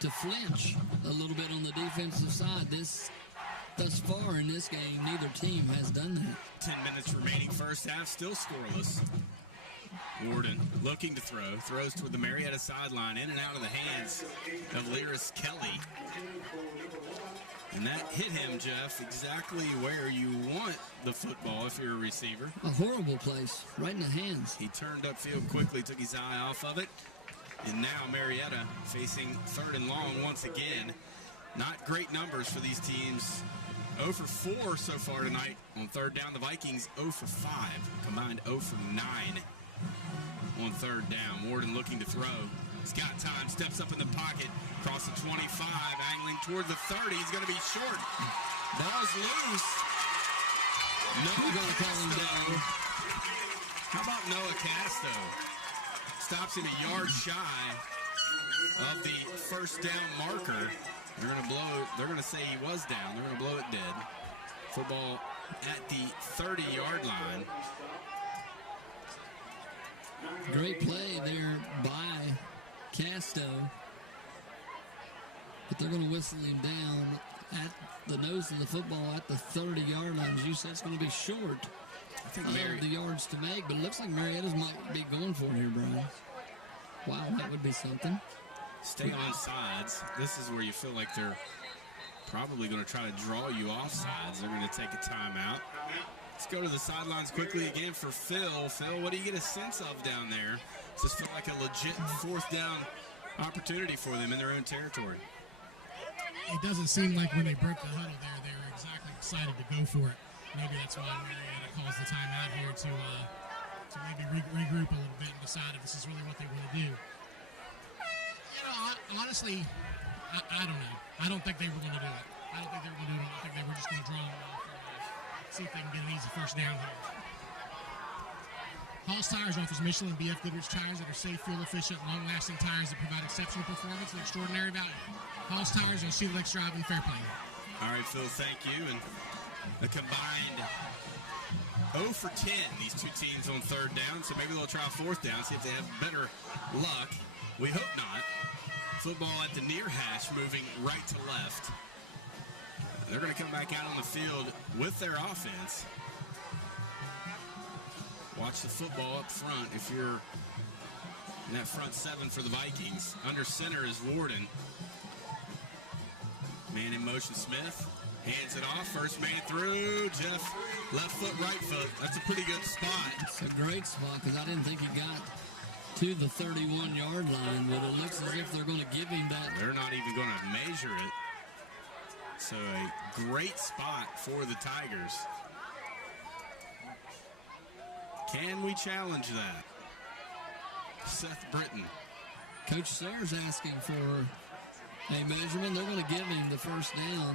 to flinch a little bit on the defensive side. Thus far in this game, neither team has done that. 10 minutes remaining first half, still scoreless. Warden looking to throw, throws toward the Marietta sideline, in and out of the hands of Lyris Kelly. And that hit him, Jeff, exactly where you want the football if you're a receiver. A horrible place, right in the hands. He turned upfield quickly, took his eye off of it. And now Marietta facing 3rd and long once again. Not great numbers for these teams. 0 for 4 so far tonight on 3rd down. The Vikings 0 for 5, combined 0 for 9 on 3rd down. Warden looking to throw. He's got time, steps up in the pocket, across the 25, angling toward the 30. He's going to be short. Ball's loose. We're going to call him down. How about Noah Casto? Stops him a yard shy of the 1st down marker. They're going to blow it. They're going to say he was down. They're going to blow it dead. Football at the 30-yard line. Great play there by Casto. But they're going to whistle him down at the nose of the football at the 30-yard line. As you said, it's going to be short I think of the yards to make. But it looks like Marietta's might be going for it here, Brian. Wow, that would be something. Stay on sides. This is where you feel like they're probably going to try to draw you off sides. They're going to take a timeout. Let's go to the sidelines quickly again for Phil. Phil, what do you get a sense of down there? Does this feel like a legit 4th down opportunity for them in their own territory? It doesn't seem like when they broke the huddle there, they were exactly excited to go for it. Maybe that's why Marietta calls the timeout here to maybe regroup a little bit and decide if this is really what they want to do. Honestly, I don't know. I don't think they were going to do it. I don't think they were going to do it. I think they were just going to draw them off and see if they can get an easy 1st down here. Hall's Tires offers Michelin BF Goodrich tires that are safe, fuel-efficient, long-lasting tires that provide exceptional performance and extraordinary value. Hall's Tires on Cedar Lakes Drive in Fairplain. All right, Phil, thank you. And a combined 0 for 10, these two teams on 3rd down. So maybe they'll try a 4th down, see if they have better luck. We hope not. Football at the near hash, moving right to left. They're going to come back out on the field with their offense. Watch the football up front if you're in that front seven for the Vikings. Under center is Warden. Man in motion, Smith. Hands it off. First man through. Jeff, left foot, right foot. That's a pretty good spot. It's a great spot because I didn't think he got to the 31-yard line, but it looks as if they're going to give him that. They're not even going to measure it. So a great spot for the Tigers. Can we challenge that? Seth Britton. Coach Sayers asking for a measurement. They're going to give him the first down.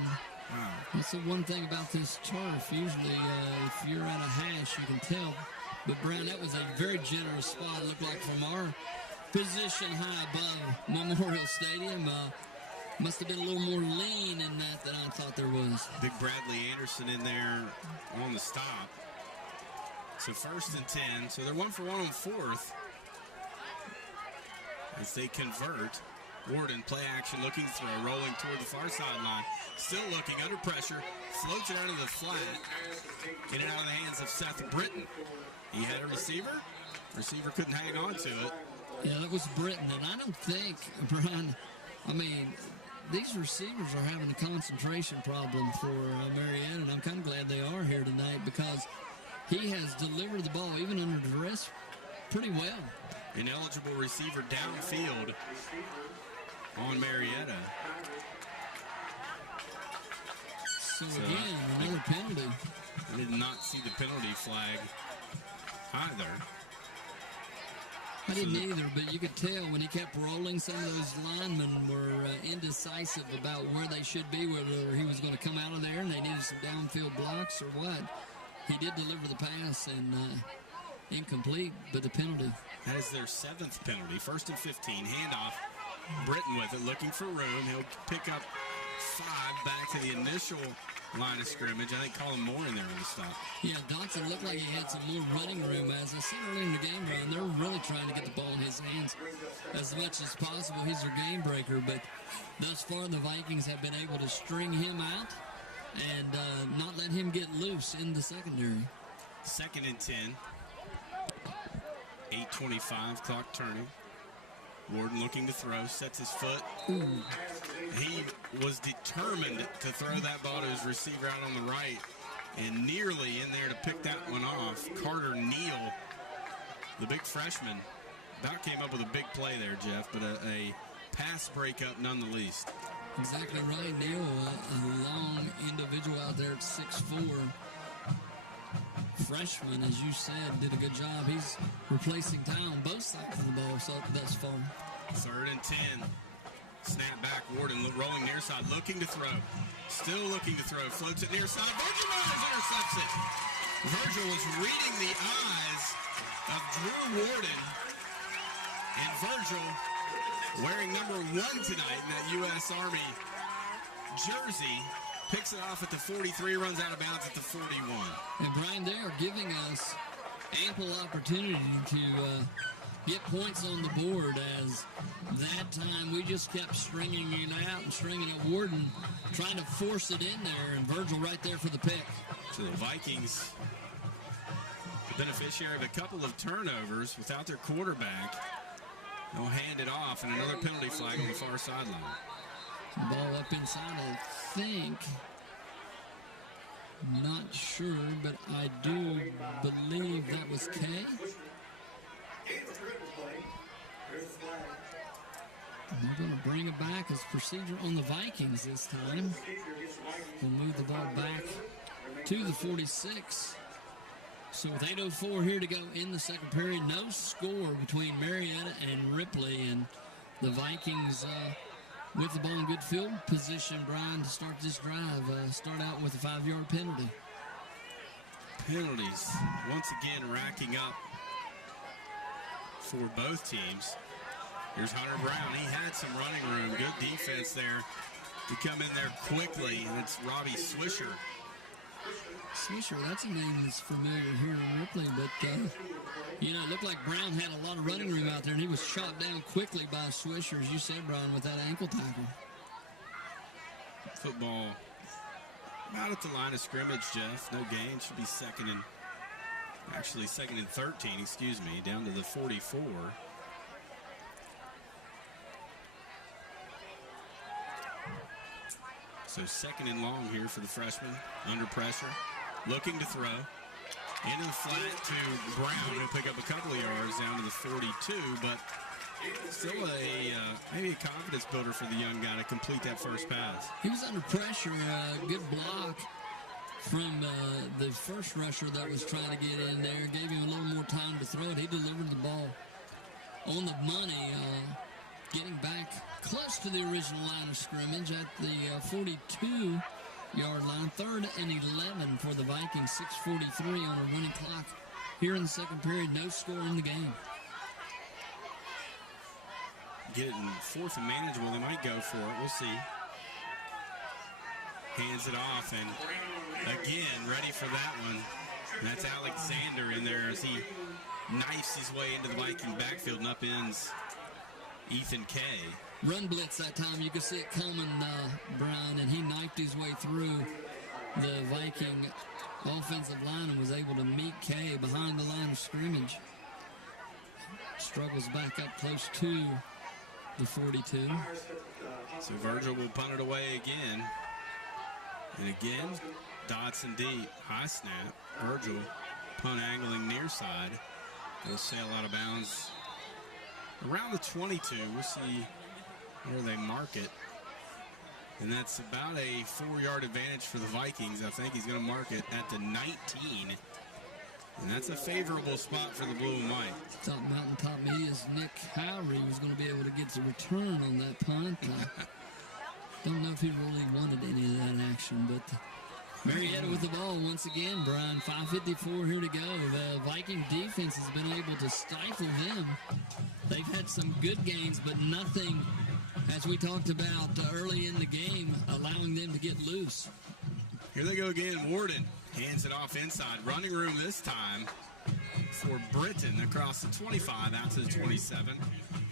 Wow. That's the one thing about this turf. Usually, if you're at a hash, you can tell. But, Brown, that was a very generous spot. It looked like from our position high above Memorial Stadium. Must have been a little more lean in that than I thought there was. Big Bradley Anderson in there on the stop. So 1st and 10. So they're 1 for 1 on 4th. As they convert. Warden, play action, looking throw, rolling toward the far sideline. Still looking, under pressure. Floats it out of the flat. Get it out of the hands of Seth Britton. He had a receiver. Receiver couldn't hang on to it. Yeah, that was Britton. And I don't think, Brian, these receivers are having a concentration problem for Marietta, and I'm kind of glad they are here tonight because he has delivered the ball, even under duress, pretty well. An eligible receiver downfield on Marietta. So again, another penalty. I did not see the penalty flag either. I didn't either, but you could tell when he kept rolling, some of those linemen were indecisive about where they should be, whether he was going to come out of there and they needed some downfield blocks or what. He did deliver the pass and incomplete, but the penalty. That is their 7th penalty. 1st and 15. Handoff. Britton with it, looking for room. He'll pick up 5 back to the initial line of scrimmage. I think Colin Moore in there on the stop. Yeah, Dotson looked like he had some more running room. As I said earlier in the game, Brian, they're really trying to get the ball in his hands as much as possible. He's their game breaker, but thus far the Vikings have been able to string him out and not let him get loose in the secondary. 2nd and 10. 8:25, clock turning. Warden looking to throw, sets his foot. Ooh. He was determined to throw that ball to his receiver out on the right and nearly in there to pick that one off. Carter Neal, the big freshman, about came up with a big play there, Jeff, but a pass breakup none the least. Exactly right, Neal, a long individual out there at 6'4". Freshman, as you said, did a good job. He's replacing Ty on both sides of the ball thus far. 3rd and 10. Snap back, Warden rolling near side, looking to throw. Still looking to throw. Floats it near side. Virgil Myers intercepts it. Virgil was reading the eyes of Drew Warden. And Virgil, wearing number 1 tonight in that U.S. Army jersey, picks it off at the 43, runs out of bounds at the 41. And, Brian, they are giving us ample opportunity to get points on the board, as that time we just kept stringing it out and stringing it. Warden trying to force it in there, and Virgil right there for the pick. So the Vikings, the beneficiary of a couple of turnovers without their quarterback. They'll hand it off, and another penalty flag on the far sideline. Ball up inside, I think. Not sure, but I do believe that was K. And they're going to bring it back as procedure on the Vikings this time. We'll move the ball back to the 46. So with 8:04 here to go in the second period, no score between Marietta and Ripley, and the Vikings with the ball in good field position, Brian, to start this drive. Start out with a 5-yard penalty. Penalties once again racking up for both teams. Here's Hunter Brown. He had some running room. Good defense there to come in there quickly. And it's Robbie Swisher Swisher, that's a name that's familiar here in Ripley, but, it looked like Brown had a lot of running room out there, and he was shot down quickly by Swisher, as you said, Brian, with that ankle tackle. Football out at the line of scrimmage, Jeff. No gain. Should be second and 13, down to the 44. So second and long here for the freshman. Under pressure. Looking to throw. Into the flat to Brown. He'll pick up a couple of yards down to the 42, but still maybe a confidence builder for the young guy to complete that first pass. He was under pressure. Good block from the first rusher that was trying to get in there. Gave him a little more time to throw it. He delivered the ball on the money, getting back close to the original line of scrimmage at the 42-yard line. 3rd and 11 for the Vikings. 6:43 on a running clock here in the second period. No score in the game. Get it in 4th and manageable. They might go for it. We'll see. Hands it off, and again, ready for that one. And that's Alexander in there as he knifes his way into the Viking backfield and upends Ethan Kay. Run blitz that time. You could see it coming, Brian, and he knifed his way through the Viking offensive line and was able to meet Kay behind the line of scrimmage. Struggles back up close to the 42. So Virgil will punt it away again. And again, Dotson deep. High snap. Virgil punt angling near side. They'll sail out of bounds around the 22. We'll see where they mark it. And that's about a 4-yard advantage for the Vikings. I think he's going to mark it at the 19. And that's a favorable spot for the blue and white. Top mountaintop media's Nick Howry was going to be able to get the return on that punt. Don't know if he really wanted any of that action, but Marietta with the ball once again, Brian. 5:54 here to go. The Viking defense has been able to stifle them. They've had some good games, but nothing, as we talked about early in the game, allowing them to get loose. Here they go again. Warden hands it off inside. Running room this time for Britton across the 25 out to the 27.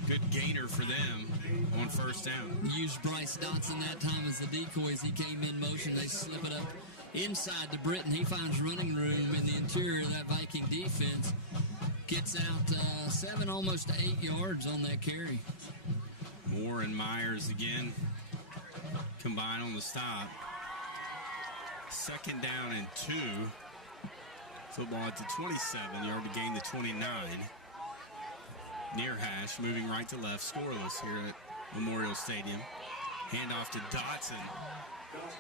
Good gainer for them on first down. Used Bryce Dotson that time as the decoys. He came in motion. They slip it up inside to Britton. He finds running room in the interior of that Viking defense. Gets out 7, almost 8 yards on that carry. Moore and Myers again combine on the stop. 2nd down and 2. Football at the 27-yard to gain the 29. Near hash, moving right to left, scoreless here at Memorial Stadium. Handoff to Dotson.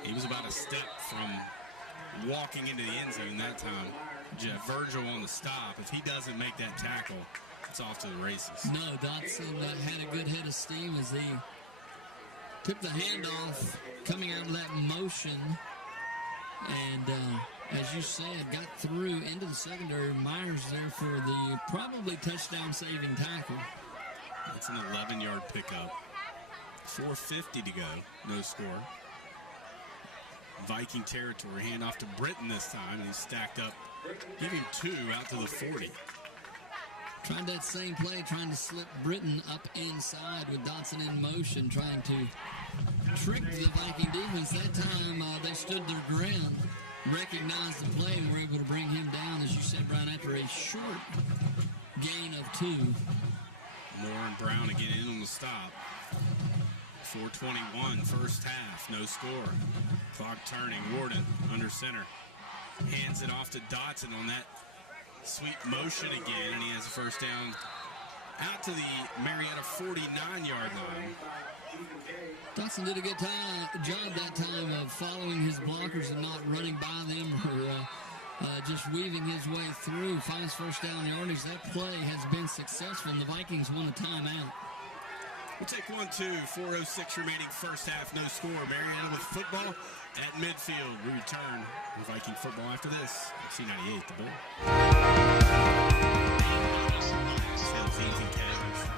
He was about a step from walking into the end zone that time. Jeff, Virgil on the stop. If he doesn't make that tackle, it's off to the races. No, Dotson had a good head of steam as he took the handoff coming out of that motion. And as you said, got through into the secondary. Myers there for the probably touchdown-saving tackle. That's an 11-yard pickup. 4:50 to go. No score. Viking territory. Handoff to Britton this time. And he's stacked up. Give him 2 out to the 40. Tried that same play, trying to slip Britton up inside with Dotson in motion, trying to trick the Viking defense. That time they stood their ground, recognized the play, and were able to bring him down, as you said, Brian, after a short gain of 2. Moore and Brown again in on the stop. 4:21 first half, no score. Clock turning. Warden under center. Hands it off to Dotson on that sweet motion again, and he has a first down out to the Marietta 49-yard line. Dotson did a good job that time of following his blockers and not running by them or just weaving his way through. Finds first down yardage. That play has been successful, and the Vikings won a timeout. We'll take 1-2, 4:06 remaining first half, no score. Marietta with football at midfield. We return with Viking football after this. C98, the Bull. 17 Cavs.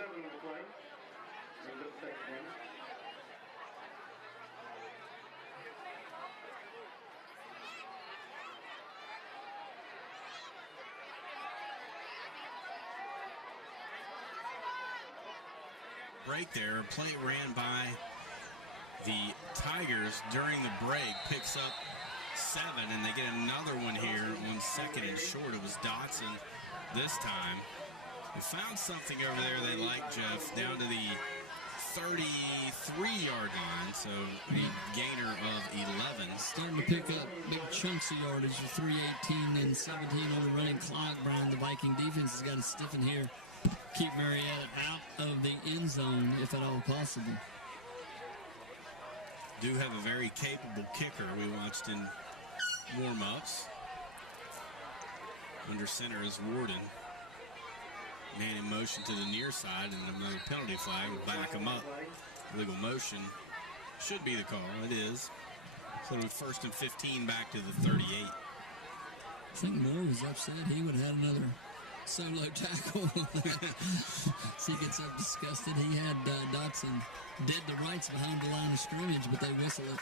7 on the play. Brings up second down. Break there. A play ran by the Tigers during the break. Picks up 7, and they get another one here on second and short. It was Dotson this time. They found something over there they like, Jeff, down to the 33-yard line, so a gainer of 11. Starting to pick up big chunks of yardage with 3:18 and 17 on the running clock. Brian, the Viking defense has got to stiffen here. Keep Marietta out of the end zone if at all possible. Do have a very capable kicker we watched in warm-ups. Under center is Warden. Man in motion to the near side, and another penalty flag will back him up. Illegal motion should be the call. It is. So it'll be 1st and 15 back to the 38. I think Moore was upset. He would have had another solo tackle. So he gets up disgusted. He had Dotson dead to rights behind the line of scrimmage, but they whistle it.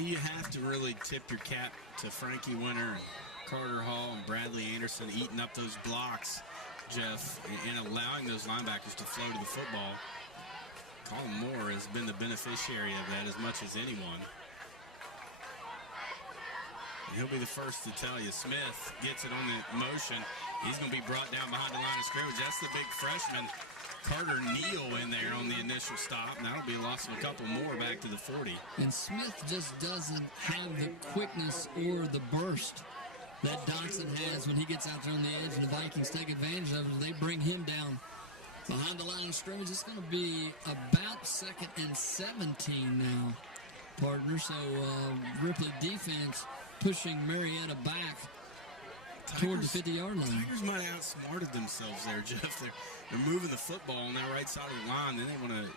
You have to really tip your cap to Frankie Winter and Carter Hall and Bradley Anderson eating up those blocks, Jeff, and allowing those linebackers to flow to the football. Colin Moore has been the beneficiary of that as much as anyone. And he'll be the first to tell you. Smith gets it on the motion. He's going to be brought down behind the line of scrimmage. That's the big freshman, Carter Neal, in there on the initial stop. And that'll be a loss of a couple more back to the 40. And Smith just doesn't have the quickness or the burst that Dotson has when he gets out there on the edge, and the Vikings take advantage of it. They bring him down behind the line of scrimmage. It's going to be about 2nd and 17 now, partner. So Ripley defense pushing Marietta back toward the 50-yard line. Tigers might have outsmarted themselves there, Jeff. They're moving the football on that right side of the line. Then they want to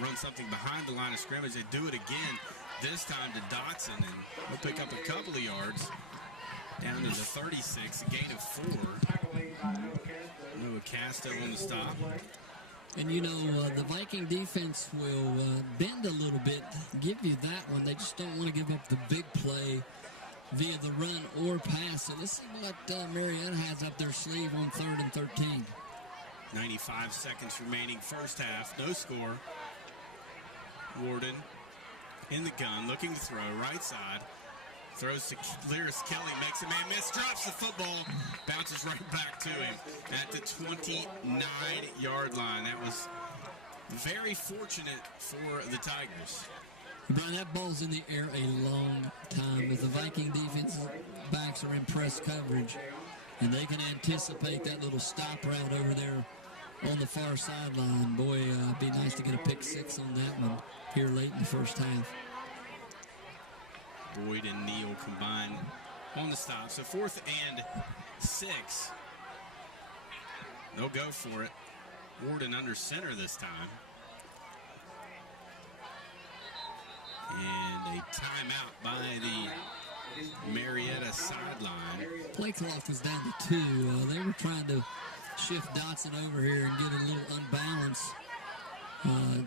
run something behind the line of scrimmage. They do it again, this time to Dotson, and they'll pick up a couple of yards. Down to the 36, a gain of 4. Noah Casta on the stop. And, you know, the Viking defense will bend a little bit, give you that one. They just don't want to give up the big play via the run or pass. So let's see what Marietta has up their sleeve on 3rd and 13. 95 seconds remaining, first half. No score. Warden in the gun, looking to throw, right side. Throws to Lyris Kelly, makes a man miss, drops the football, bounces right back to him at the 29-yard line. That was very fortunate for the Tigers. Brian, that ball's in the air a long time. If the Viking defense backs are in press coverage, and they can anticipate that little stop route over there on the far sideline, boy, it'd be nice to get a pick 6 on that one here late in the first half. Boyd and Neal combined on the stop. So 4th and 6. They'll go for it. Warden under center this time. And a timeout by the Marietta sideline. Play clock was down to 2. They were trying to shift Dotson over here and get a little unbalanced.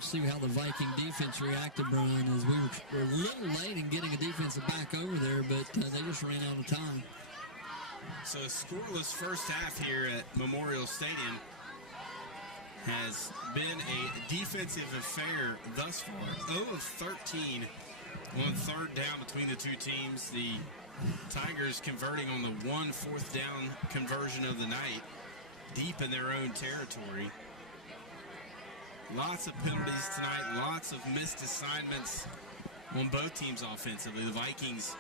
See how the Viking defense reacted, Brian, as we were a little late in getting a defensive back over there, but they just ran out of time. So a scoreless first half here at Memorial Stadium has been a defensive affair thus far. 0 of 13 on 3rd down between the two teams. The Tigers converting on the 1 4th down conversion of the night, deep in their own territory. Lots of penalties tonight, lots of missed assignments on both teams offensively. The Vikings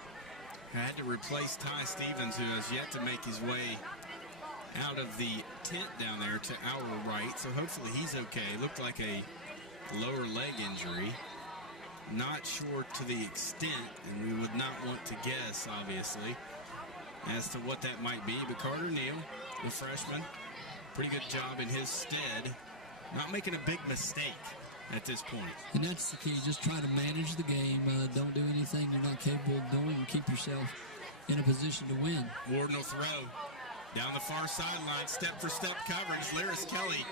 had to replace Ty Stevens, who has yet to make his way out of the tent down there to our right. So hopefully he's okay. Looked like a lower leg injury. Not sure to the extent, and we would not want to guess, obviously, as to what that might be. But Carter Neal, the freshman, pretty good job in his stead. Not making a big mistake at this point. And that's the key. Just try to manage the game. Don't do anything you're not capable of doing, and keep yourself in a position to win. Warden will throw down the far sideline. Step-for-step coverage. Lyris Kelly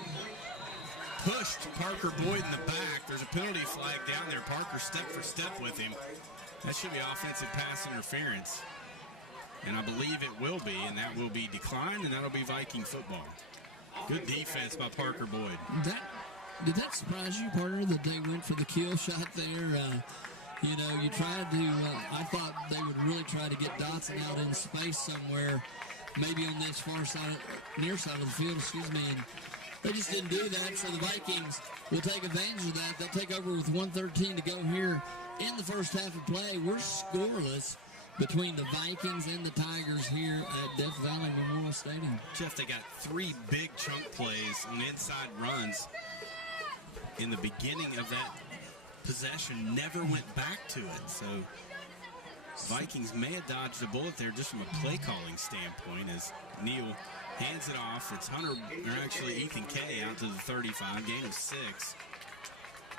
pushed Parker Boyd in the back. There's a penalty flag down there. Parker step for step with him. That should be offensive pass interference. And I believe it will be, and that will be declined, and that'll be Viking football. Good defense by Parker Boyd. Did that surprise you, partner, that they went for the kill shot there? You tried to, I thought they would really try to get Dotson out in space somewhere, maybe on this near side of the field, and they just didn't do that, so the Vikings will take advantage of that. They'll take over with 1:13 to go here in the first half of play. We're scoreless between the Vikings and the Tigers here at Death Valley Memorial Stadium. Jeff, they got 3 big chunk plays on inside runs in the beginning of that possession, never went back to it. So Vikings may have dodged a bullet there just from a play calling standpoint as Neal hands it off. It's Ethan Kay out to the 35, gain of 6.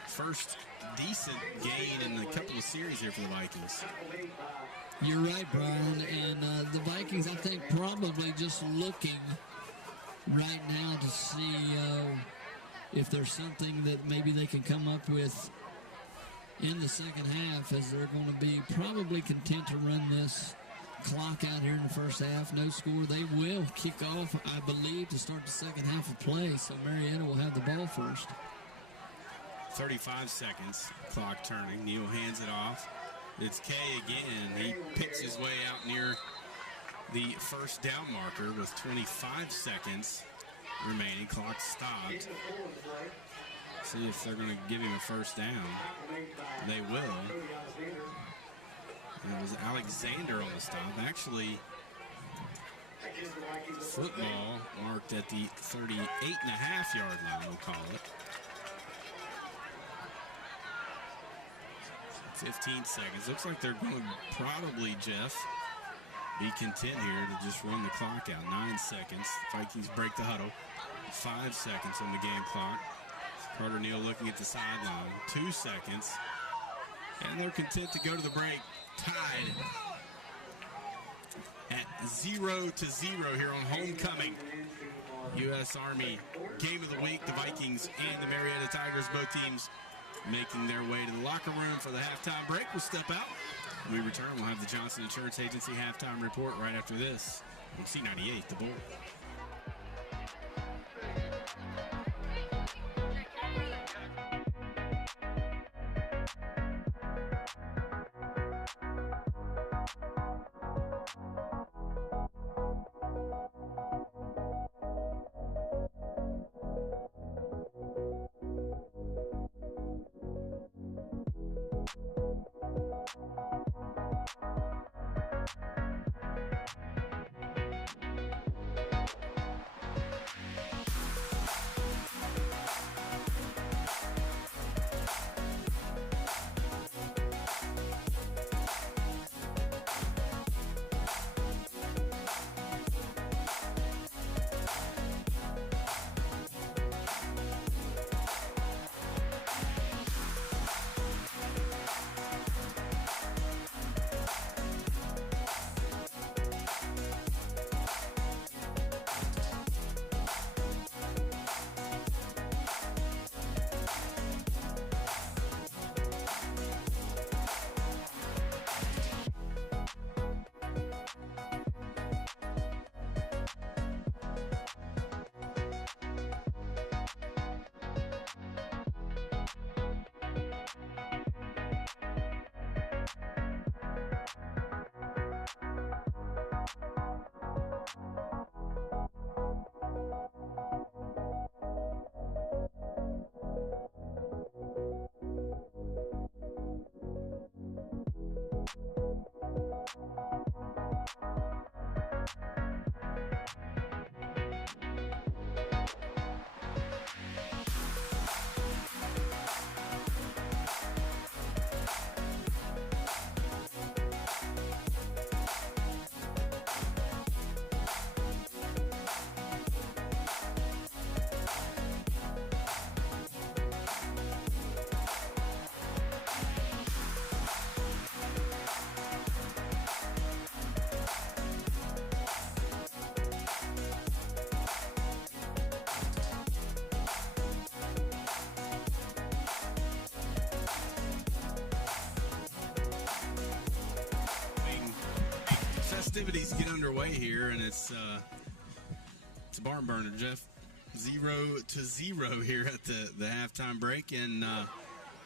First decent gain in a couple of series here for the Vikings. You're right, Brian. And the Vikings, I think, probably just looking right now to see if there's something that maybe they can come up with in the second half, as they're going to be probably content to run this clock out here in the first half. No score. They will kick off, I believe, to start the second half of play. So Marietta will have the ball first. 35 seconds, clock turning. Neal hands it off. It's Kay again. He picks his way out near the first down marker with 25 seconds remaining. Clock stopped. See if they're going to give him a first down. They will. And it was Alexander on the stop. Actually, football marked at the 38.5-yard line, we'll call it. 15 seconds. Looks like they're going to probably, Jeff, be content here to just run the clock out. 9 seconds. Vikings break the huddle. 5 seconds on the game clock. Carter Neal looking at the sideline. 2 seconds. And they're content to go to the break. Tied at 0-0 here on homecoming. U.S. Army game of the week. The Vikings and the Marietta Tigers, both teams making their way to the locker room for the halftime break. We'll step out. When we return, we'll have the Johnson Insurance Agency halftime report right after this on C98, The Bull. festivities get underway here, and it's a barn burner, Jeff. 0-0 here at the halftime break, and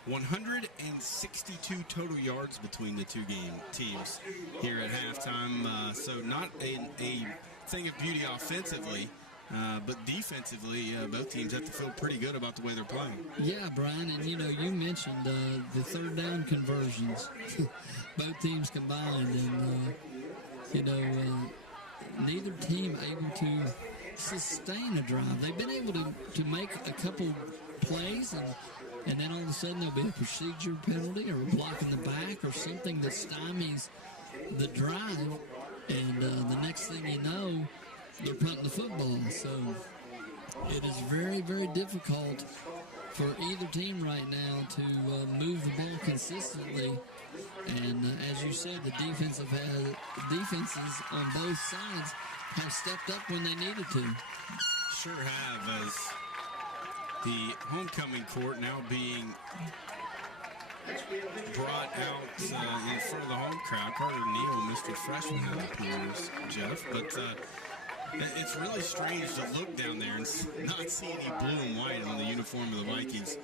162 total yards between the two teams here at halftime. So not a thing of beauty offensively, but defensively, both teams have to feel pretty good about the way they're playing. Yeah, Brian, and you mentioned the third down conversions. Both teams combined, and neither team able to sustain a drive. They've been able to make a couple plays, and then all of a sudden there'll be a procedure penalty or a block in the back or something that stymies the drive, and the next thing you know, they're punting the football. So it is very, very difficult for either team right now to move the ball consistently. And as you said, the defenses on both sides have stepped up when they needed to. Sure have, as the homecoming court now being brought out in front of the home crowd. Carter Neal, Mr. Freshman, appears, Jeff. But it's really strange to look down there and not see any blue and white on the uniform of the Vikings.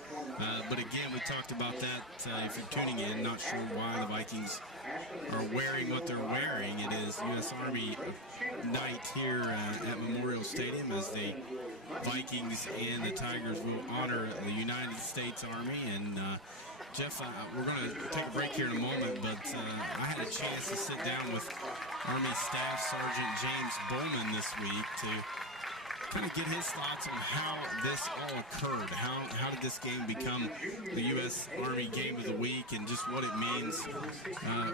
But again, we talked about that. If you're tuning in, not sure why the Vikings are wearing what they're wearing. It is U.S. Army night here at Memorial Stadium, as the Vikings and the Tigers will honor the United States Army. And Jeff, we're going to take a break here in a moment, but I had a chance to sit down with Army Staff Sergeant James Bowman this week to kind of get his thoughts on how this all occurred. How did this game become the U.S. Army Game of the Week, and just what it means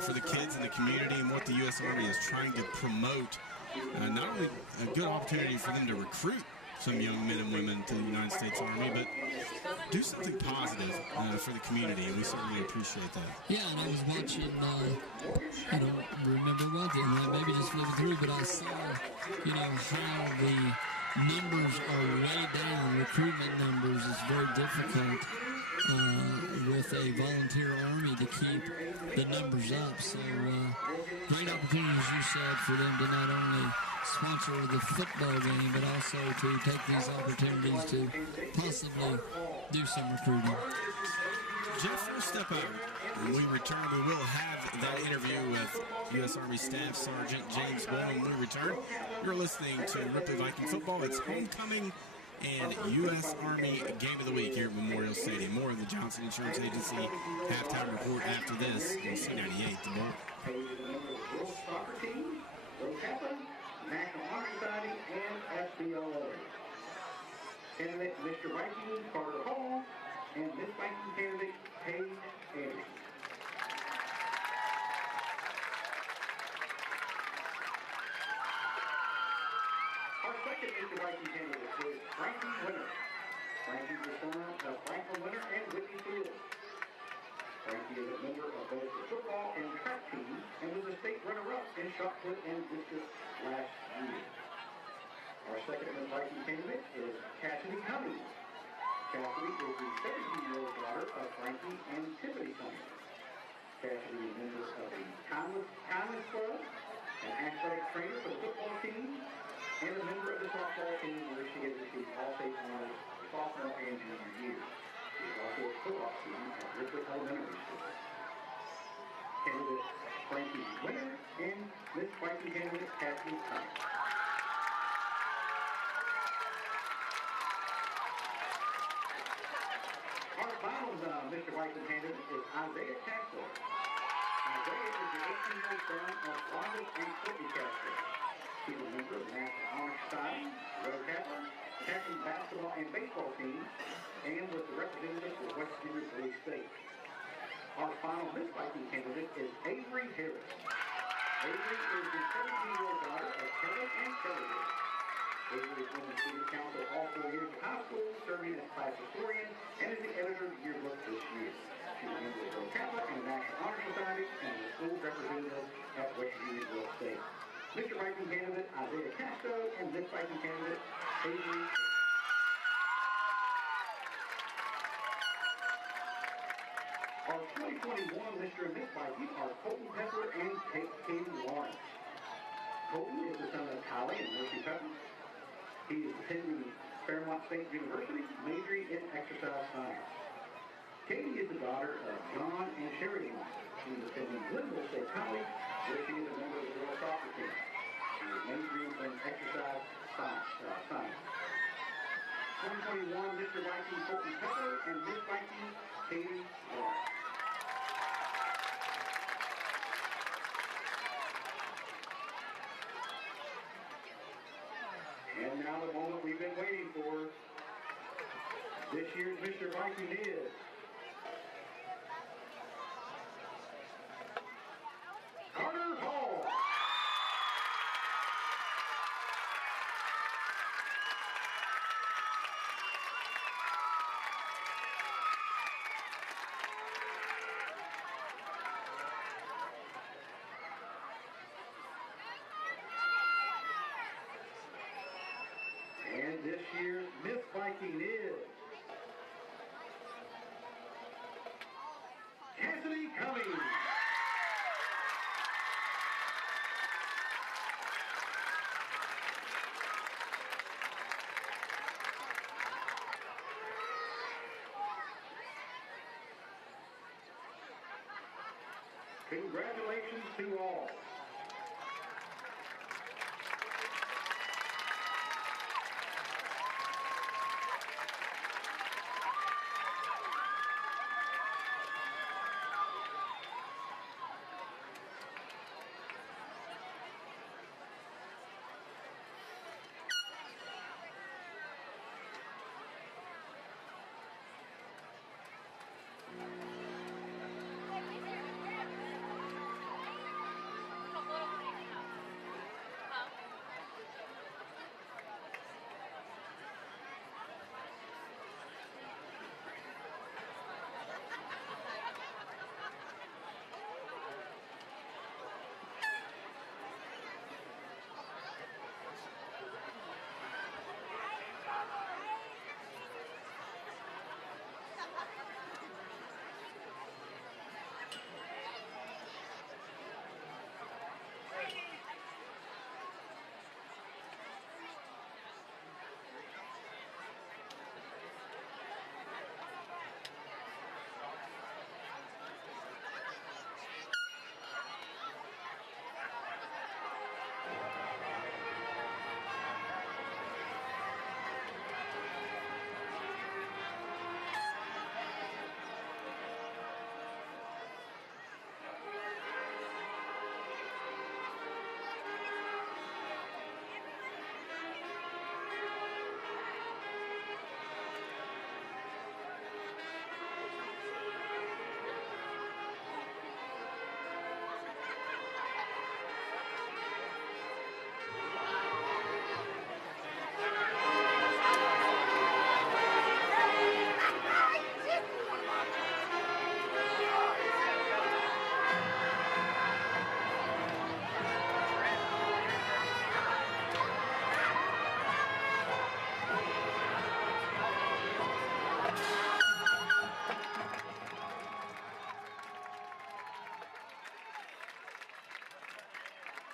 for the kids in the community, and what the U.S. Army is trying to promote. Not only a good opportunity for them to recruit some young men and women to the United States Army, but do something positive for the community, and we certainly appreciate that. Yeah, and I was watching, I don't remember what the night, maybe just flipping through, but I saw, how the numbers are way down. Recruitment numbers is very difficult with a volunteer army to keep the numbers up. So great opportunity, as you said, for them to not only sponsor the football game, but also to take these opportunities to possibly do some recruiting. Jeff, we'll step out. When we return, we will have that interview with U.S. Army Staff Sergeant James Bowman. When we return, you're listening to Ripley Viking Football. It's homecoming and U.S. Army Game of the Week here at Memorial Stadium. More of the Johnson Insurance Agency halftime report after this on C98 The Bull. National Honor Society, and SBLA. Candidate Mr. Viking Carter Hall, and Miss Viking candidate Paige Anderson. Our second Mr. Viking candidate is Frankie Winter. Frankie is the son of Franklin Winter and Whitney Fields. Frankie is a member of both the football and track teams, and was a state runner-up in shot put and discus last year. Our second Viking candidate is Cassidy Cummings. Cassidy is the 17-year-old daughter of Frankie and Tiffany Cummings. Cassidy is a member of the Timeless Club, an athletic trainer for the football team, and a member of the softball team, where she has received all state honors sophomore and junior year. She is also a football team at Ripley Elementary School. Candidate Frankie Winter and Miss Viking candidate Cassidy Cummings. Our final Mr. Viking candidate is Isaiah Castro. Isaiah is the 18-year-old son of Wanda and Courtney Castro. He's a member of the National Honor Society, Road Captain, captain basketball and baseball team, and was the representative for West Virginia Police State. Our final Miss Viking candidate is Avery Harris. Avery is the 17-year-old daughter of Kevin and Kelly Harris. Avery has been the student council all 4 years of high school, serving as class historian, and is the editor of the yearbook this year. She's a member of Road Captain and the National Honor Society, and is a school representative at West Virginia State. Mr. Viking candidate Isaiah Castro and Miss Viking candidate Avery. Our 2021 Mr. and Miss Viking are Colton Pepper and Katie Lawrence. Colton is the son of Kylie and Mercy Pepper. He is attending Fairmont State University, majoring in exercise science. Katie is the daughter of John and Sherry Lawson. She is attending Glenville State College, where she is a member of the girls soccer team. She is majoring in exercise science. 2021 Mr. Viking Colton Pepper and Miss Viking Katie Lawson. And now the moment we've been waiting for. This year's Mr. Viking is Carter Hall. And this year's Miss Viking is Cassidy Cummings. Congratulations to all.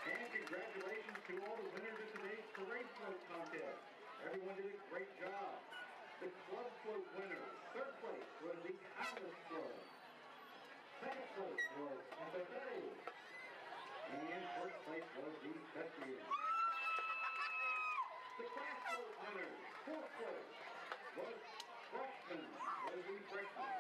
And congratulations to all the winners of today's parade float contest. Everyone did a great job. The club float winner, third place was the Atlas Club. Second place was FFA. And first place was the Thespians. The class float winner, fourth place, was Freshman, was the Freshman.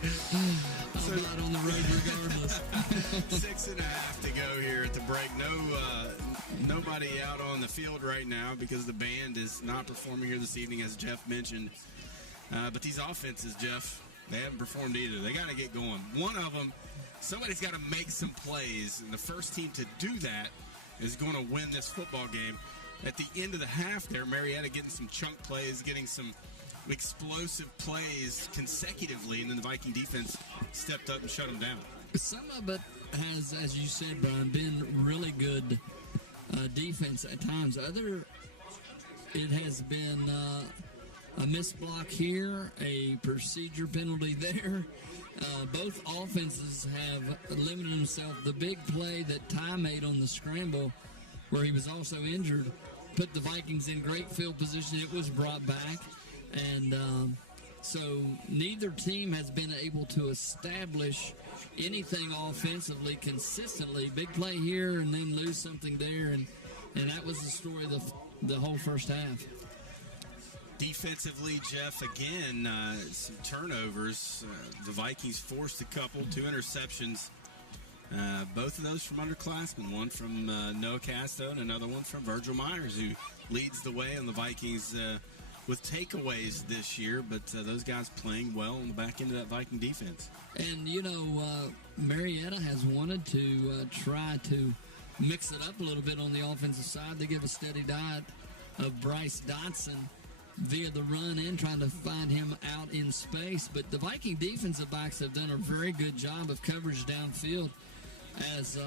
I'm not on the road regardless. 6.5 to go here at the break. Nobody out on the field right now because the band is not performing here this evening, as Jeff mentioned. But these offenses, Jeff, they haven't performed either. They got to get going. One of them, somebody's got to make some plays, and the first team to do that is going to win this football game. At the end of the half there, Marietta getting some chunk plays, getting some explosive plays consecutively, and then the Viking defense stepped up and shut them down. Some of it has, as you said, Brian, been really good defense at times. It has been a missed block here, a procedure penalty there. Both offenses have limited themselves. The big play that Ty made on the scramble, where he was also injured, put the Vikings in great field position. It was brought back. And so neither team has been able to establish anything offensively consistently. Big play here and then lose something there. And that was the story of the whole first half. Defensively, Jeff, again, some turnovers. The Vikings forced a couple, 2 interceptions. Both of those from underclassmen, one from Noah Casto and another one from Virgil Myers, who leads the way on the Vikings with takeaways this year, but those guys playing well on the back end of that Viking defense. And, Marietta has wanted to try to mix it up a little bit on the offensive side. They give a steady diet of Bryce Dotson via the run in, trying to find him out in space. But the Viking defensive backs have done a very good job of coverage downfield as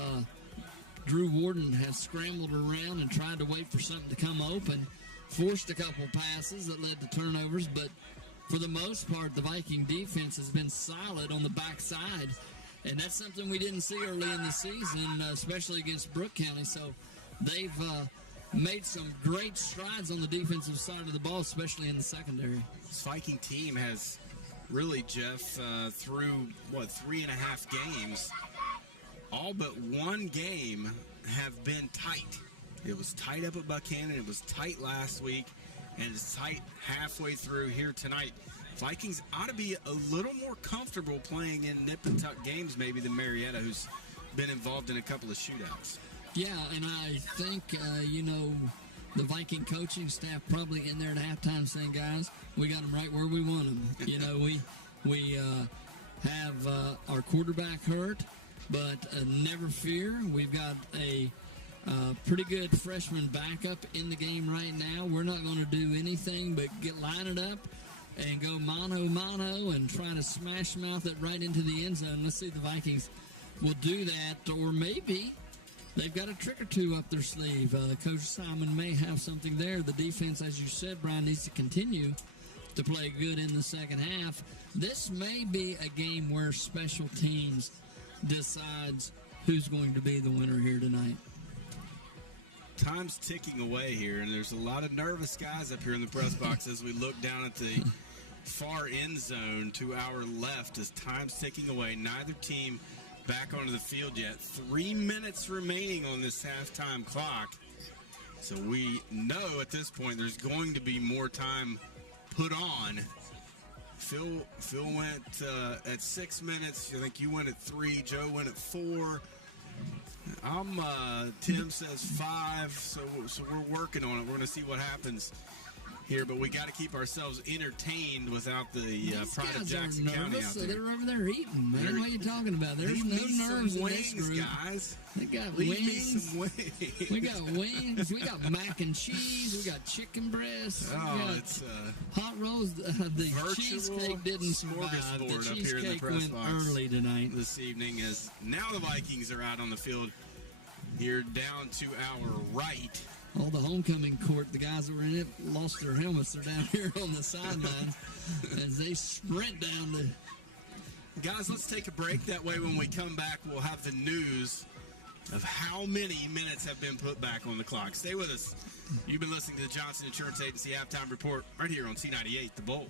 Drew Warden has scrambled around and tried to wait for something to come open, forced a couple passes that led to turnovers, but for the most part, the Viking defense has been solid on the backside, and that's something we didn't see early in the season, especially against Brooke County. So they've made some great strides on the defensive side of the ball, especially in the secondary. This Viking team has really, Jeff, through, 3.5 games, all but one game have been tight. It was tight up at Buchanan. It was tight last week, and it's tight halfway through here tonight. Vikings ought to be a little more comfortable playing in nip-and-tuck games maybe than Marietta, who's been involved in a couple of shootouts. Yeah, and I think, the Viking coaching staff probably in there at halftime saying, guys, we got them right where we want them. We have our quarterback hurt, but never fear. We've got a pretty good freshman backup in the game right now. We're not going to do anything but line it up and go mano and try to smash mouth it right into the end zone. Let's see if the Vikings will do that, or maybe they've got a trick or two up their sleeve. Coach Simon may have something there. The defense, as you said, Brian, needs to continue to play good in the second half. This may be a game where special teams decides who's going to be the winner here tonight. Time's ticking away here, and there's a lot of nervous guys up here in the press box as we look down at the far end zone to our left as time's ticking away. Neither team back onto the field yet. 3 minutes remaining on this halftime clock. So we know at this point there's going to be more time put on. Phil went at 6 minutes. I think you went at 3. Joe went at 4. Tim says 5, so we're working on it. We're going to see what happens here, but we got to keep ourselves entertained without the pride of Jackson County out there. They're over there eating, man. What are you talking about? There's no nerves in this group. Guys. They got Leave wings. Me some wings. We got wings. We got mac and cheese. We got chicken breasts. We got it's hot rolls. The cheesecake didn't survive. Smorgasbord The up here in the cheesecake press went box early tonight. this evening, as now the Vikings are out on the field. Here down to our right. All the homecoming court, the guys that were in it lost their helmets. They're down here on the sidelines as they sprint down the... Guys, let's take a break. That way when we come back, we'll have the news of how many minutes have been put back on the clock. Stay with us. You've been listening to the Johnson Insurance Agency Halftime Report right here on C98, The Bowl.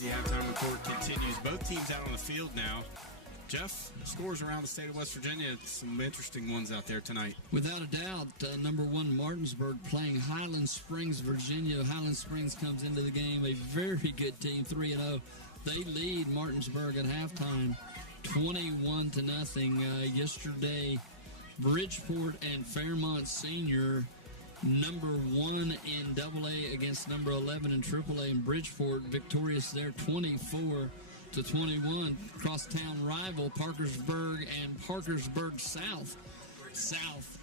the halftime report continues. Both teams out on the field now. Jeff, scores around the state of West Virginia. Some interesting ones out there tonight. Without a doubt, number 1 Martinsburg playing Highland Springs, Virginia. Highland Springs comes into the game, a very good team, 3-0. They lead Martinsburg at halftime, 21-0. Yesterday, Bridgeport and Fairmont Senior, number 1 in AA against number 11 in AAA, and Bridgeport victorious there, 24-21. Crosstown rival Parkersburg and Parkersburg South. South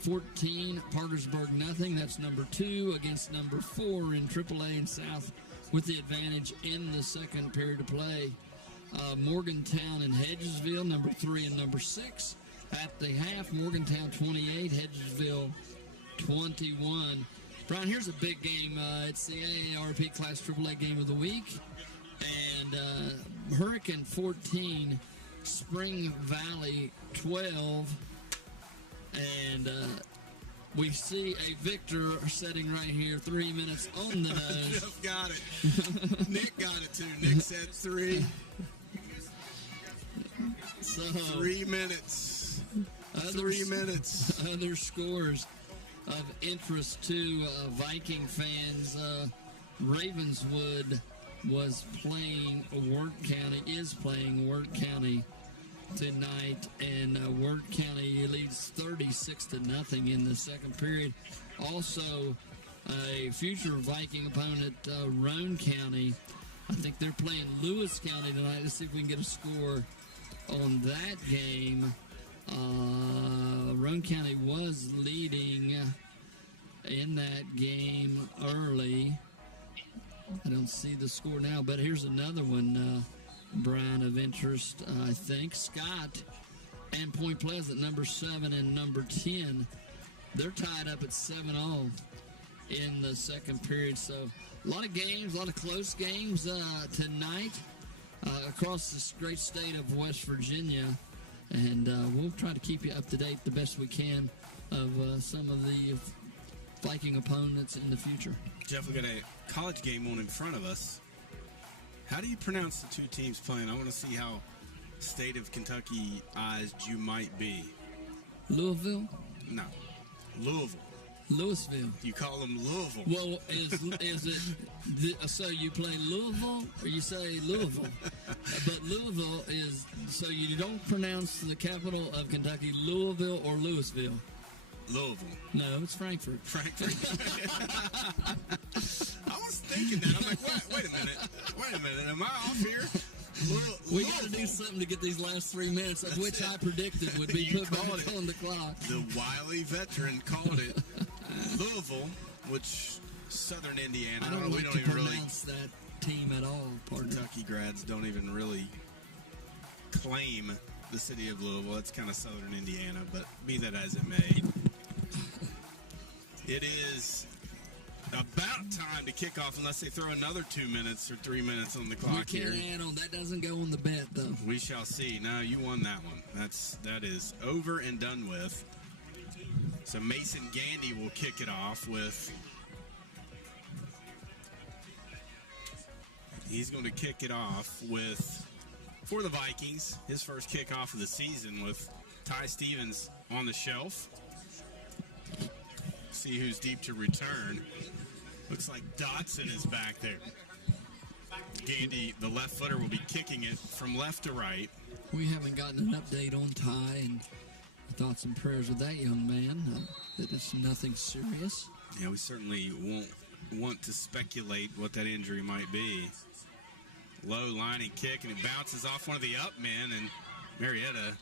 14, Parkersburg nothing. That's number 2 against number 4 in AAA, and South with the advantage in the second period of play. Morgantown and Hedgesville, number 3 and number 6. At the half, Morgantown 28, Hedgesville 21. Brian, here's a big game. It's the AARP Class AAA game of the week. And Hurricane 14, Spring Valley 12. And we see a victor sitting right here, 3 minutes on the nose. Jeff got it. Nick got it, too. Nick said 3. So 3 minutes. 3 minutes. Other scores of interest to Viking fans. Ravenswood was playing is playing Wirt County tonight, and Wirt County leads 36-0 in the second period. Also, a future Viking opponent, Roane County. I think they're playing Lewis County tonight. Let's see if we can get a score on that game. Roane County was leading in that game early. I don't see the score now, but here's another one, Brian, of interest, I think. Scott and Point Pleasant, number 7 and number 10. They're tied up at 7-0 in the second period. So a lot of games, a lot of close games tonight across this great state of West Virginia. And we'll try to keep you up to date the best we can of some of the Viking opponents in the future. Jeff, we got a college game on in front of us. How do you pronounce the two teams playing? I want to see how state of Kentucky-ized you might be. Louisville? No. Louisville. Louisville. You call them Louisville. Well, is it so you play Louisville or you say Louisville? But Louisville is, so you don't pronounce the capital of Kentucky Louisville or Louisville? Louisville. No, it's Frankfurt. Frankfurt. I was thinking that. I'm like, wait a minute. Am I off here? We got to do something to get these last 3 minutes, of which I predicted would be put back on the clock. The wily veteran called it Louisville, which Southern Indiana. I don't we like don't to even really. pronounce that team at all. Kentucky grads don't even really claim the city of Louisville. It's kind of Southern Indiana, but be that as it may, it is about time to kick off unless they throw another 2 minutes or 3 minutes on the clock We here. can't add on. That doesn't go on the bet, though. We shall see. No, you won that one. That is over and done with. So Mason Gandy will kick it off with. He's going to kick it off with, for the Vikings, his first kickoff of the season with Ty Stevens on the shelf. See who's deep to return. Looks like Dotson is back there. Gandy, the left footer, will be kicking it from left to right. We haven't gotten an update on Ty, and thoughts and prayers with that young man. That it's nothing serious. Yeah, we certainly won't want to speculate what that injury might be. Low lining kick, and it bounces off one of the up men, and Marietta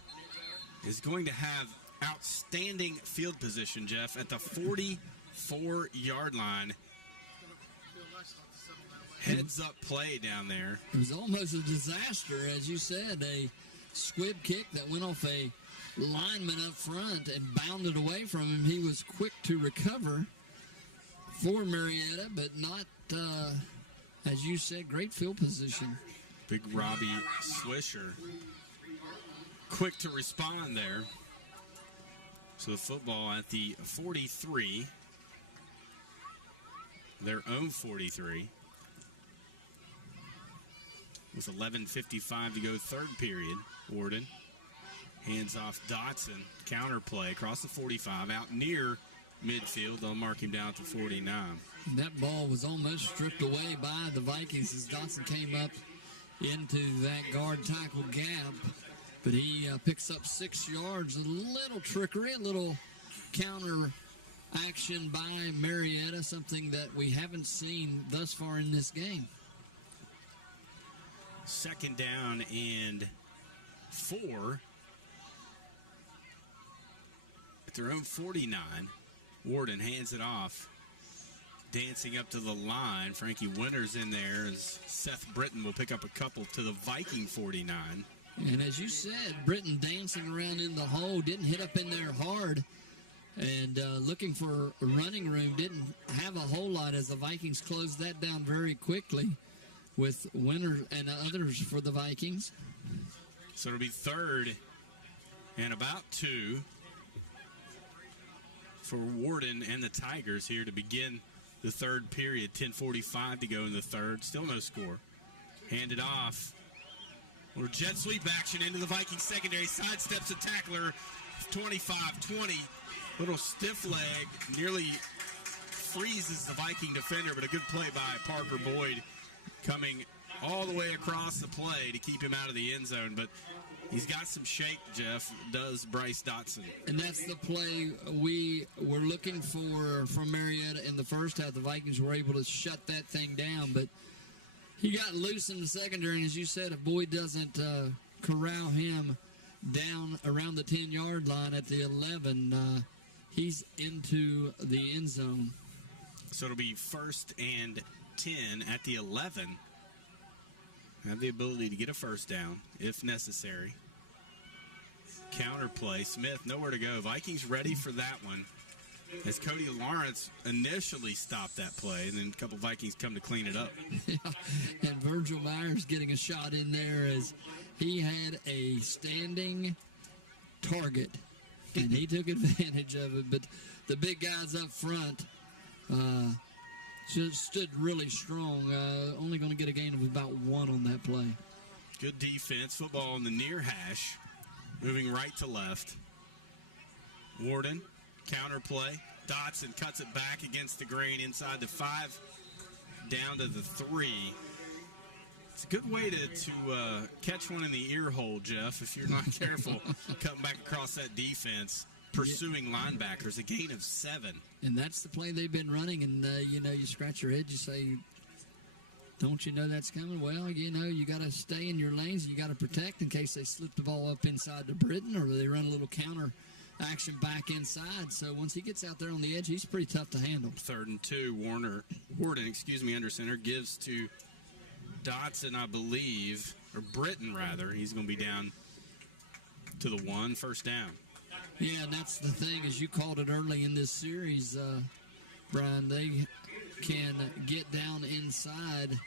is going to have outstanding field position, Jeff, at the 44-yard line. Heads up play down there. It was almost a disaster, as you said, a squib kick that went off a lineman up front and bounded away from him. He was quick to recover for Marietta, but not, as you said, great field position. Big Robbie Swisher, quick to respond there. So the football at the 43, their own 43. with 11:55 to go, third period. Warden hands off Dotson. Counter play across the 45, out near midfield. They'll mark him down to 49. That ball was almost stripped away by the Vikings as Dotson came up into that guard tackle gap. But he picks up 6 yards. A little trickery, a little counter action by Marietta, something that we haven't seen thus far in this game. Second down and 4 at their own 49. Warden hands it off. Dancing up to the line. Frankie Winters in there as Seth Britton will pick up a couple to the Viking 49. And as you said, Britton dancing around in the hole, didn't hit up in there hard. And looking for running room, didn't have a whole lot as the Vikings closed that down very quickly with Winters and others for the Vikings. So it'll be third and about 2 for Warden and the Tigers here to begin the third period. 10:45 to go in the third. Still no score. Handed off. Or jet sweep action into the Viking secondary. Sidesteps a tackler. 25-20. Little stiff leg. Nearly freezes the Viking defender, but a good play by Parker Boyd coming all the way across the play to keep him out of the end zone. But he's got some shake, Jeff, does Bryce Dotson. And that's the play we were looking for from Marietta in the first half. The Vikings were able to shut that thing down, but he got loose in the secondary. And as you said, if Boyd doesn't corral him down around the 10-yard line at the 11, he's into the end zone. So it'll be 1st and 10 at the 11. Have the ability to get a first down if necessary. Counter play. Smith nowhere to go. Vikings ready for that one as Cody Lawrence initially stopped that play, and then a couple Vikings come to clean it up. Yeah, and Virgil Myers getting a shot in there as he had a standing target, and he took advantage of it. But the big guys up front just stood really strong. Only going to get a gain of about 1 on that play. Good defense. Football on the near hash. Moving right to left. Warden, counter play. Dotson cuts it back against the grain inside the 5, down to the 3. It's a good way to catch one in the ear hole, Jeff, if you're not careful. Cutting back across that defense, pursuing linebackers, a gain of 7. And that's the play they've been running, and, you scratch your head, you say, don't you know that's coming? Well, you got to stay in your lanes. You got to protect in case they slip the ball up inside to Britton or they run a little counter action back inside. So once he gets out there on the edge, he's pretty tough to handle. 3rd and 2, Warden, under center, gives to Dotson, I believe, or Britton, rather. He's going to be down to the 1, first down. Yeah, and that's the thing, as you called it early in this series, Brian, they can get down inside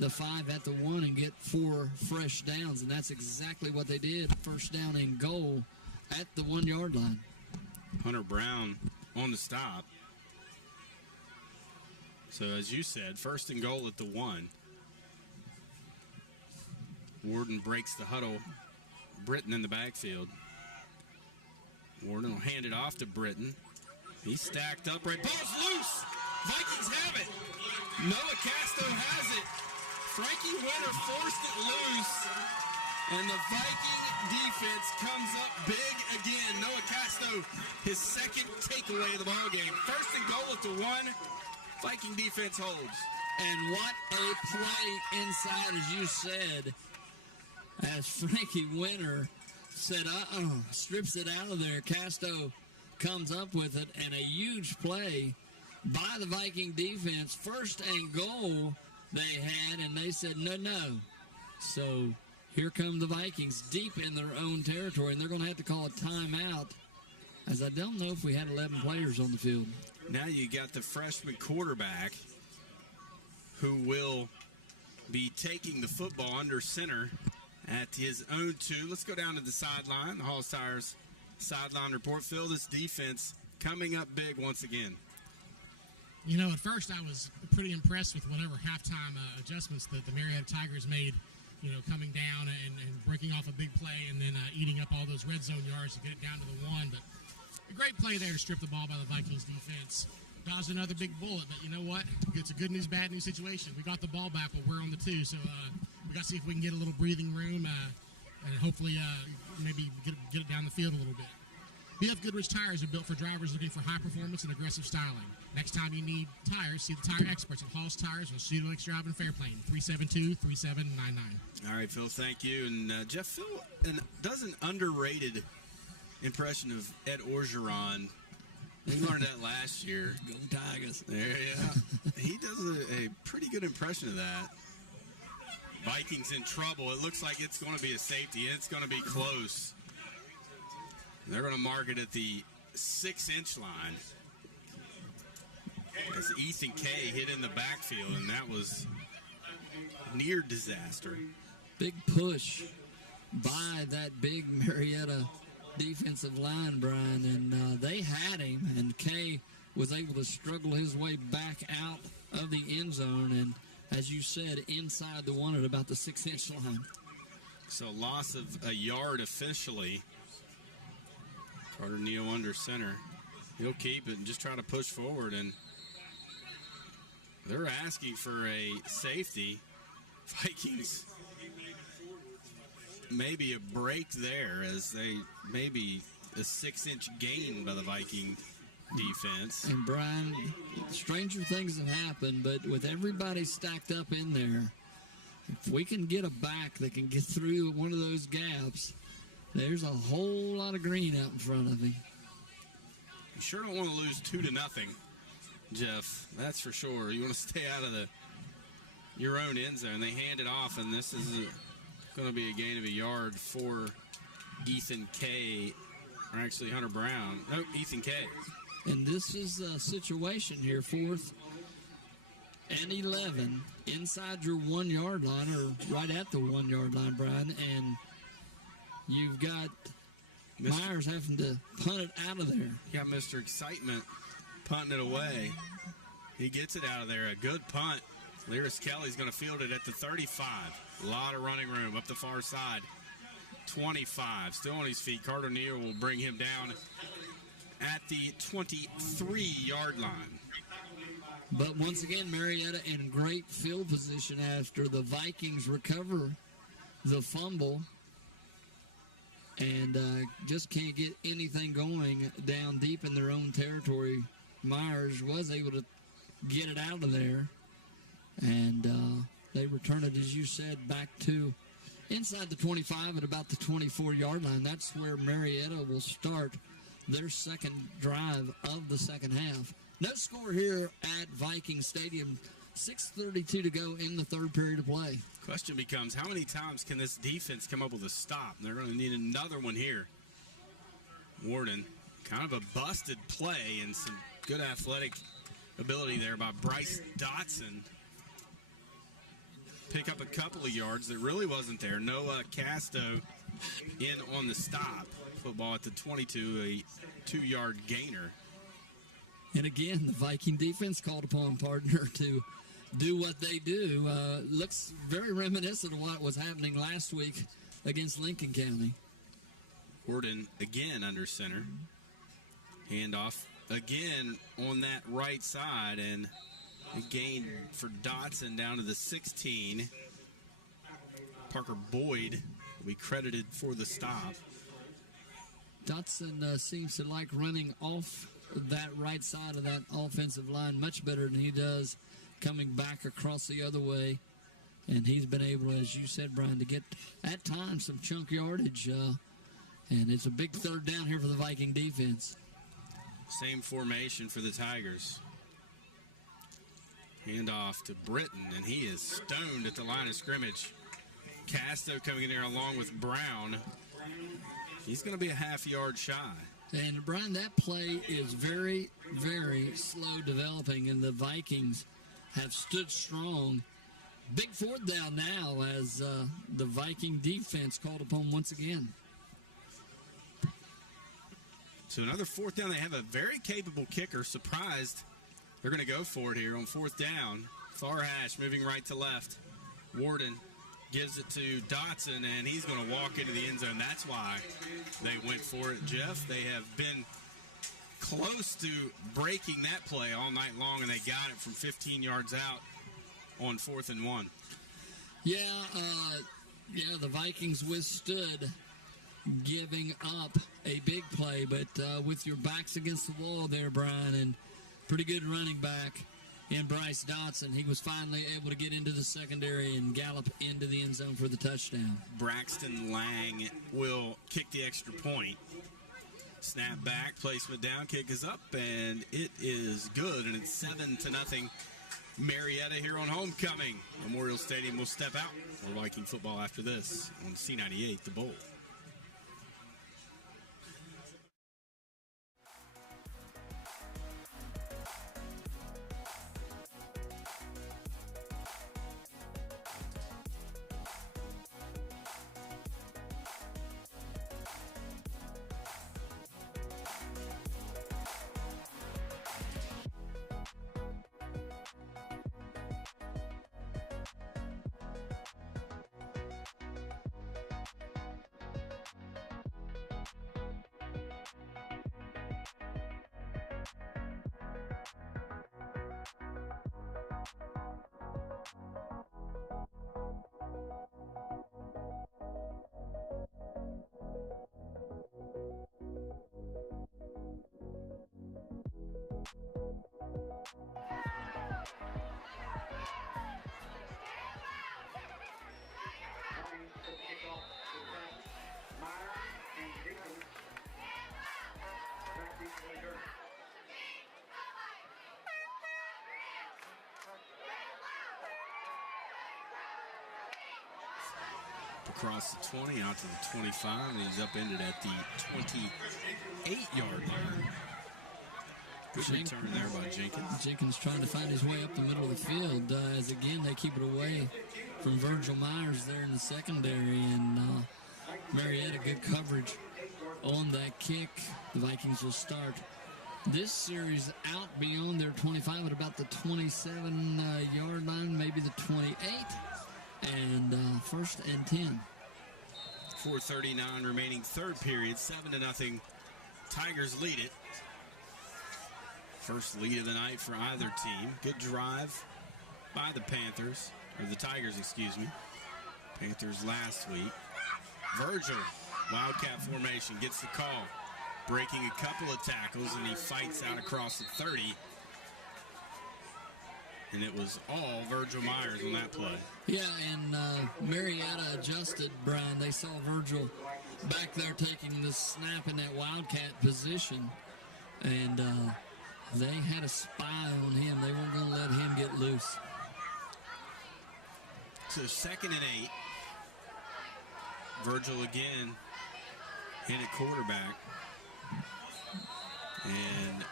the 5 at the 1 and get 4 fresh downs, and that's exactly what they did. First down and goal at the 1-yard line. Hunter Brown on the stop. So as you said, 1st and goal at the 1. Warden breaks the huddle. Britton in the backfield. Warden will hand it off to Britton. He's stacked up right. Ball's loose. Vikings have it. Noah Casto has it. Frankie Winter forced it loose. And the Viking defense comes up big again. Noah Casto, his 2nd takeaway of the ball game. 1st and goal at the 1. Viking defense holds. And what a play inside, as you said, as Frankie Winter said, strips it out of there. Casto comes up with it, and a huge play by the Viking defense. 1st and goal they had, and they said, no. So here come the Vikings deep in their own territory, and they're going to have to call a timeout, as I don't know if we had 11 players on the field. Now you got the freshman quarterback who will be taking the football under center at his own 2. Let's go down to the sideline. The Hall Tires sideline report. Phil, this defense coming up big once again. At first I was pretty impressed with whatever halftime adjustments that the Marietta Tigers made coming down and breaking off a big play and then eating up all those red zone yards to get it down to the one. But a great play there to strip the ball by the Vikings defense. Dodged another big bullet, but you know what? It's a good news, bad news situation. We got the ball back, but we're on the 2, so we got to see if we can get a little breathing room and hopefully maybe get it down the field a little bit. BF Goodrich tires are built for drivers looking for high performance and aggressive styling. Next time you need tires, see the tire experts at Hall's Tires on Cedar Lakes Drive in Fairplain, 372-3799. All right, Phil, thank you. And Jeff, Phil does an underrated impression of Ed Orgeron. We learned that last year. Go Tigers. Yeah. He does a pretty good impression of that. Vikings in trouble. It looks like it's going to be a safety, and it's going to be close. They're going to mark it at the 6-inch line. As Ethan Kay hit in the backfield, and that was near disaster. Big push by that big Marietta defensive line, Brian, and they had him, and Kay was able to struggle his way back out of the end zone, and as you said, inside the one at about the 6-inch line. So loss of a yard officially. Carter Neal under center. He'll keep it and just try to push forward, and they're asking for a safety. Vikings maybe a break there as they maybe a 6-inch gain by the Viking defense. And Brian, stranger things have happened, but with everybody stacked up in there, if we can get a back that can get through one of those gaps, there's a whole lot of green out in front of him. You sure don't want to lose 2-0, Jeff. That's for sure. You want to stay out of your own end zone. They hand it off, and this is going to be a gain of a yard for Ethan Kay, or actually Hunter Brown. No, Ethan Kay. And this is a situation here, 4th and 11, inside your 1-yard line, or right at the 1-yard line, Brian, and you've got Myers having to punt it out of there. You got Mr. Excitement punting it away. He gets it out of there. A good punt. Lyris Kelly's going to field it at the 35. A lot of running room up the far side. 25. Still on his feet. Carter Neal will bring him down at the 23-yard line. But once again, Marietta in great field position after the Vikings recover the fumble and just can't get anything going down deep in their own territory. Myers was able to get it out of there, and they return it, as you said, back to inside the 25 at about the 24-yard line. That's where Marietta will start their second drive of the second half. No score here at Viking Stadium. 6:32 to go in the third period of play. Question becomes, how many times can this defense come up with a stop? They're going to need another one here. Warden, kind of a busted play and some good athletic ability there by Bryce Dotson. Pick up a couple of yards that really wasn't there. Noah Casto in on the stop. Football at the 22, a 2-yard gainer. And again, the Viking defense called upon partner to do what they do. Looks very reminiscent of what was happening last week against Lincoln County. Gordon again under center. Handoff again on that right side, and a gain for Dotson down to the 16. Parker Boyd will be credited for the stop. Dotson seems to like running off that right side of that offensive line much better than he does coming back across the other way. And he's been able, as you said, Brian, to get at times some chunk yardage. And it's a big third down here for the Viking defense. Same formation for the Tigers. Handoff to Britton, and he is stoned at the line of scrimmage. Casto coming in there along with Brown. He's going to be a half-yard shy. And, Brian, that play is very, very slow developing, and the Vikings have stood strong. Big fourth down now as the Viking defense called upon once again. So another fourth down. They have a very capable kicker. Surprised they're going to go for it here on fourth down. Far hash moving right to left. Warden gives it to Dotson, and he's going to walk into the end zone. That's why they went for it, Jeff. They have been close to breaking that play all night long, and they got it from 15 yards out on 4th and 1. Yeah, the Vikings withstood giving up a big play, but with your backs against the wall there, Brian, and pretty good running back in Bryce Dotson, he was finally able to get into the secondary and gallop into the end zone for the touchdown. Braxton Lang will kick the extra point. Snap back, placement down, kick is up, and it is good, and it's 7-0. Marietta here on homecoming. Memorial Stadium will step out. More Viking football after this on C98, The Bowl. Across the 20, out to the 25, and he's upended at the 28-yard line. Good return there by Jenkins. Jenkins trying to find his way up the middle of the field, as again they keep it away from Virgil Myers there in the secondary, and Marietta good coverage on that kick. The Vikings will start this series out beyond their 25 at about the 27-yard line, maybe the 28. And 1st and 10. 4:39 remaining, third period, 7-0. Tigers lead it. First lead of the night for either team. Good drive by the Panthers, or the Tigers, excuse me. Panthers last week. Virgil, Wildcat formation, gets the call. Breaking a couple of tackles, and he fights out across the 30. And it was all Virgil Myers on that play. Yeah, and Marietta adjusted, Brian. They saw Virgil back there taking the snap in that Wildcat position. And they had a spy on him. They weren't going to let him get loose. So 2nd and 8. Virgil again in at quarterback. And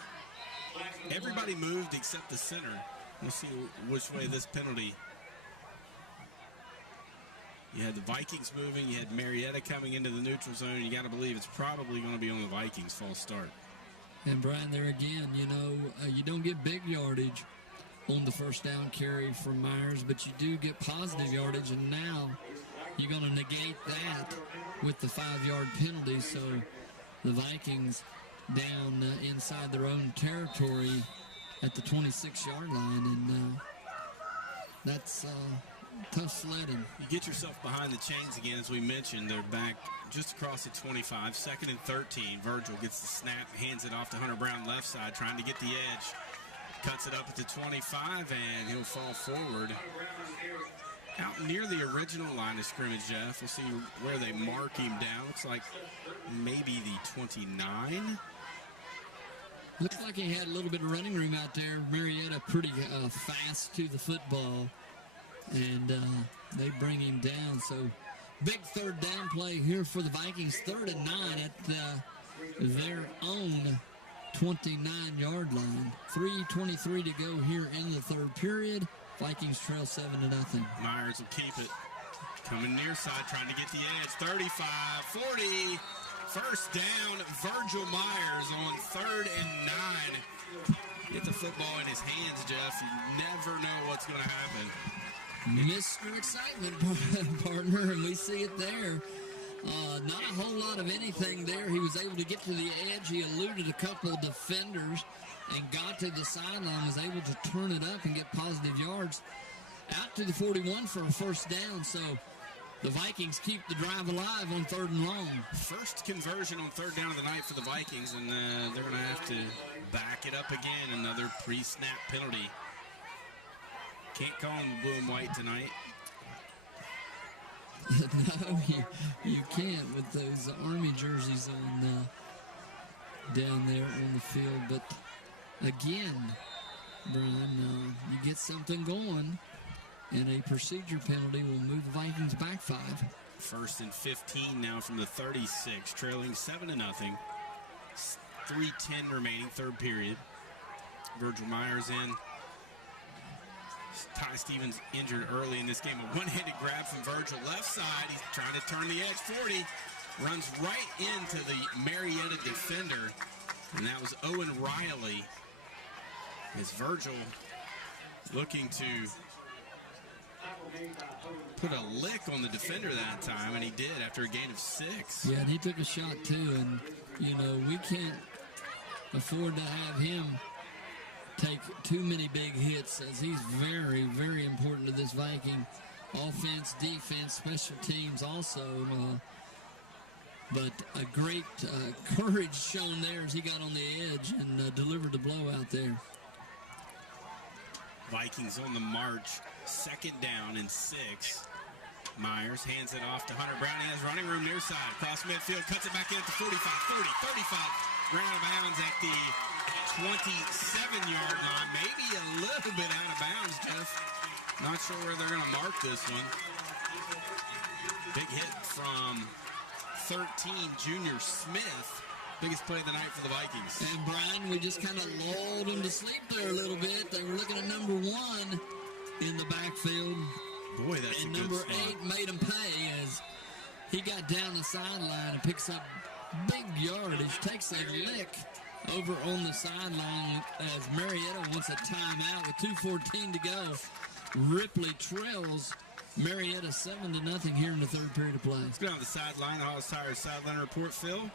everybody moved except the center. We'll see which way this penalty. You had the Vikings moving. You had Marietta coming into the neutral zone. You got to believe it's probably going to be on the Vikings' false start. And, Brian, there again, you don't get big yardage on the first down carry from Myers, but you do get positive yardage, and now you're going to negate that with the 5-yard penalty. So the Vikings down inside their own territory at the 26-yard line, and that's tough sledding. You get yourself behind the chains again, as we mentioned. They're back just across the 25, 2nd and 13. Virgil gets the snap, hands it off to Hunter Brown left side, trying to get the edge. Cuts it up at the 25, and he'll fall forward. Out near the original line of scrimmage, Jeff. We'll see where they mark him down. Looks like maybe the 29. Looked like he had a little bit of running room out there. Marietta pretty fast to the football, and they bring him down. So big third down play here for the Vikings. 3rd and 9 at their own 29-yard line. 3:23 to go here in the third period. Vikings trail 7-0. Myers will keep it. Coming near side, trying to get the edge. 35, 40. First down, Virgil Myers on 3rd and 9. Get the football in his hands, Jeff. You never know what's going to happen. Mr. Excitement, partner, and we see it there. Not a whole lot of anything there. He was able to get to the edge. He eluded a couple of defenders and got to the sideline, was able to turn it up and get positive yards out to the 41 for a first down. So the Vikings keep the drive alive on 3rd and long. First conversion on 3rd down of the night for the Vikings, and they're going to have to back it up again. Another pre-snap penalty. Can't call him blue and white tonight. No, you can't with those Army jerseys on down there on the field. But again, Brian, you get something going, and a procedure penalty will move the Vikings back 5. 1st and 15 now from the 36, trailing 7-0. 3:10 remaining, 3rd period. Virgil Myers in. Ty Stevens injured early in this game. A one-handed grab from Virgil, left side. He's trying to turn the edge. 40, runs right into the Marietta defender, and that was Owen Riley. As Virgil looking to put a lick on the defender that time, and he did after a gain of 6. Yeah, and he took a shot too, and we can't afford to have him take too many big hits, as he's very, very important to this Viking offense, defense, special teams also. But a great courage shown there as he got on the edge and delivered the blow out there. Vikings on the march, 2nd down and 6. Myers hands it off to Hunter Brown. He has running room near side, across midfield, cuts it back in at the 45, 30, 35, ran out of bounds at the 27-yard line, maybe a little bit out of bounds, Jeff. Not sure where they're going to mark this one. Big hit from 13, Junior Smith. Biggest play of the night for the Vikings. And Brian, we just kind of lulled them to sleep there a little bit. They were looking at number 1 in the backfield. Boy, that's and a good number spot. 8 made him pay as he got down the sideline and picks up big yardage, takes a lick over on the sideline as Marietta wants a timeout with 2:14 to go. Ripley trails Marietta 7-0 here in the 3rd period of play. Let's go down the sideline. The Hollis Tires sideline report, Phil.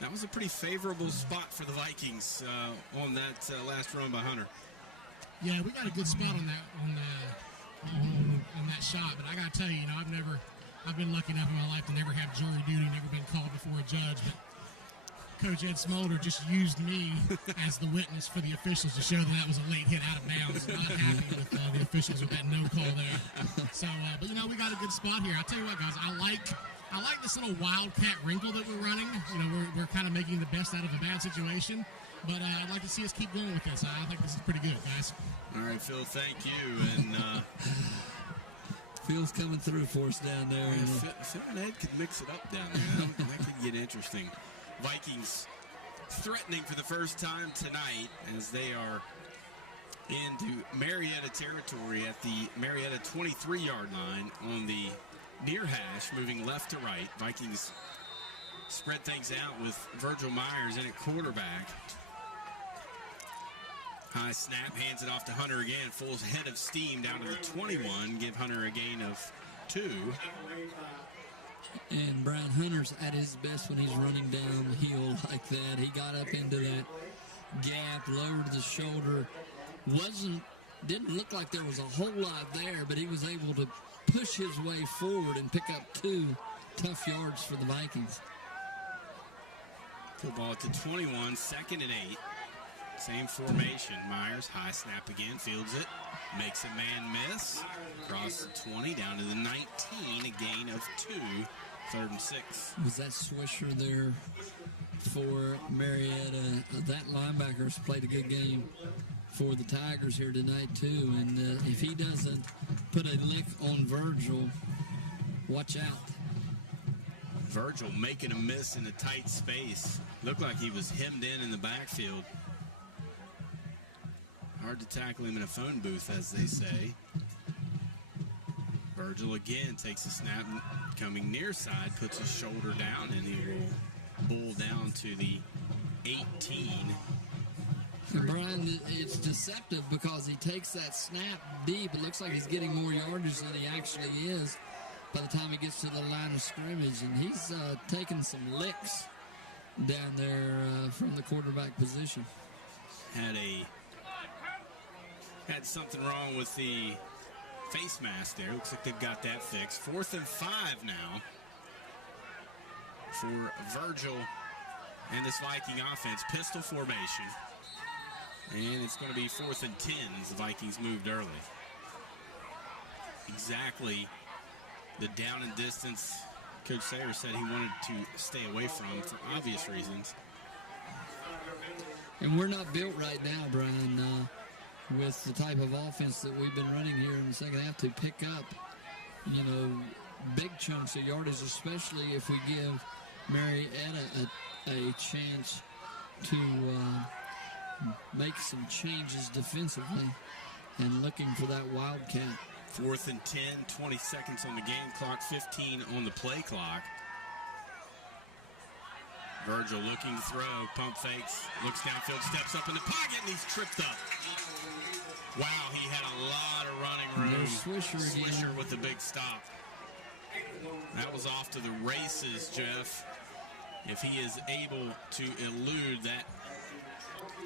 That was a pretty favorable spot for the Vikings on that last run by Hunter. Yeah, we got a good spot on that shot, but I got to tell you, I've been lucky enough in my life to never have jury duty, never been called before a judge, but Coach Ed Smolder just used me as the witness for the officials to show that was a late hit out of bounds. Not happy with the officials with that no call there. So, but we got a good spot here. I'll tell you what, guys, I like this little wildcat wrinkle that we're running. We're kind of making the best out of a bad situation. But I'd like to see us keep going with this. I think this is pretty good, guys. All right, Phil, thank you. And Phil's coming through for us down there. Phil and Ed could mix it up down there. That could get interesting. Vikings threatening for the first time tonight as they are into Marietta territory at the Marietta 23-yard line on the near hash, moving left to right. Vikings spread things out with Virgil Myers in at quarterback. High snap, hands it off to Hunter again. Full head of steam down to the 21. Give Hunter a gain of 2. And Brian Hunter's at his best when he's running down the hill like that. He got up into that gap, lowered the shoulder. Didn't look like there was a whole lot there, but he was able to push his way forward and pick up 2 tough yards for the Vikings. Football at the 21, 2nd and 8. Same formation. Myers, high snap again, fields it, makes a man miss. Across the 20, down to the 19, a gain of 2, 3rd and 6. Was that Swisher there for Marietta? That linebacker's played a good game for the Tigers here tonight, too. And if he doesn't put a lick on Virgil, watch out. Virgil making a miss in a tight space. Looked like he was hemmed in the backfield. Hard to tackle him in a phone booth, as they say. Virgil again takes a snap, coming near side, puts his shoulder down, and he will bull down to the 18. And Brian, it's deceptive because he takes that snap deep. It looks like he's getting more yardage than he actually is by the time he gets to the line of scrimmage. And he's taking some licks down there from the quarterback position. Had something wrong with the face mask there. Looks like they've got that fixed. 4th and 5 now for Virgil and this Viking offense. Pistol formation. And it's going to be 4th and 10 as the Vikings moved early. Exactly the down and distance Coach Sayers said he wanted to stay away from for obvious reasons. And we're not built right now, Brian, with the type of offense that we've been running here in the second half to pick up, big chunks of yardage, especially if we give Marietta a chance to make some changes defensively and looking for that wildcat. 4th and 10, 20 seconds on the game clock, 15 on the play clock. Virgil looking to throw, pump fakes, looks downfield, steps up in the pocket, and he's tripped up. Wow, he had a lot of running room. Swisher with the big stop. That was off to the races, Jeff. If he is able to elude that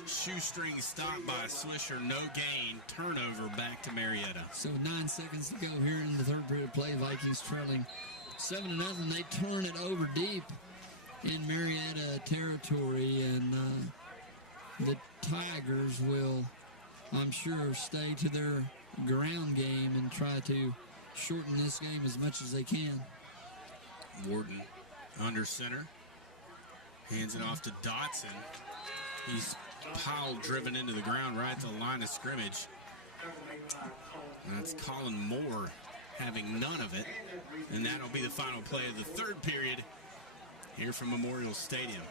shoestring stop by Swisher, no gain, turnover back to Marietta. So 9 seconds to go here in the third period play. Vikings trailing 7-0. They turn it over deep in Marietta territory, and the Tigers will, I'm sure, stay to their ground game and try to shorten this game as much as they can. Warden under center. Hands it off to Dotson. He's driven into the ground right at the line of scrimmage. And that's Colin Moore having none of it. And that'll be the final play of the third period here from Memorial Stadium.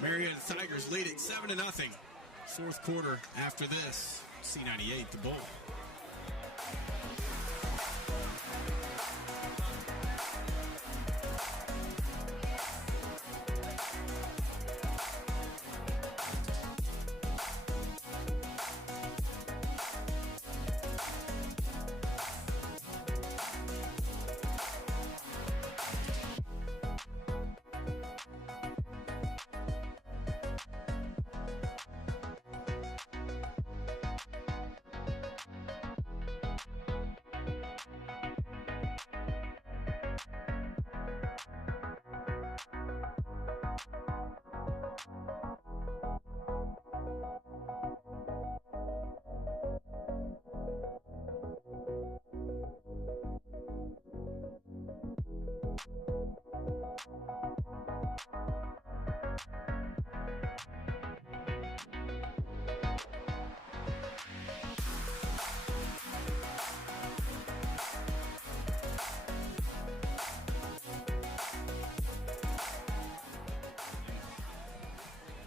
Marietta Tigers lead it 7-0. Fourth quarter after this. C98, the Bull.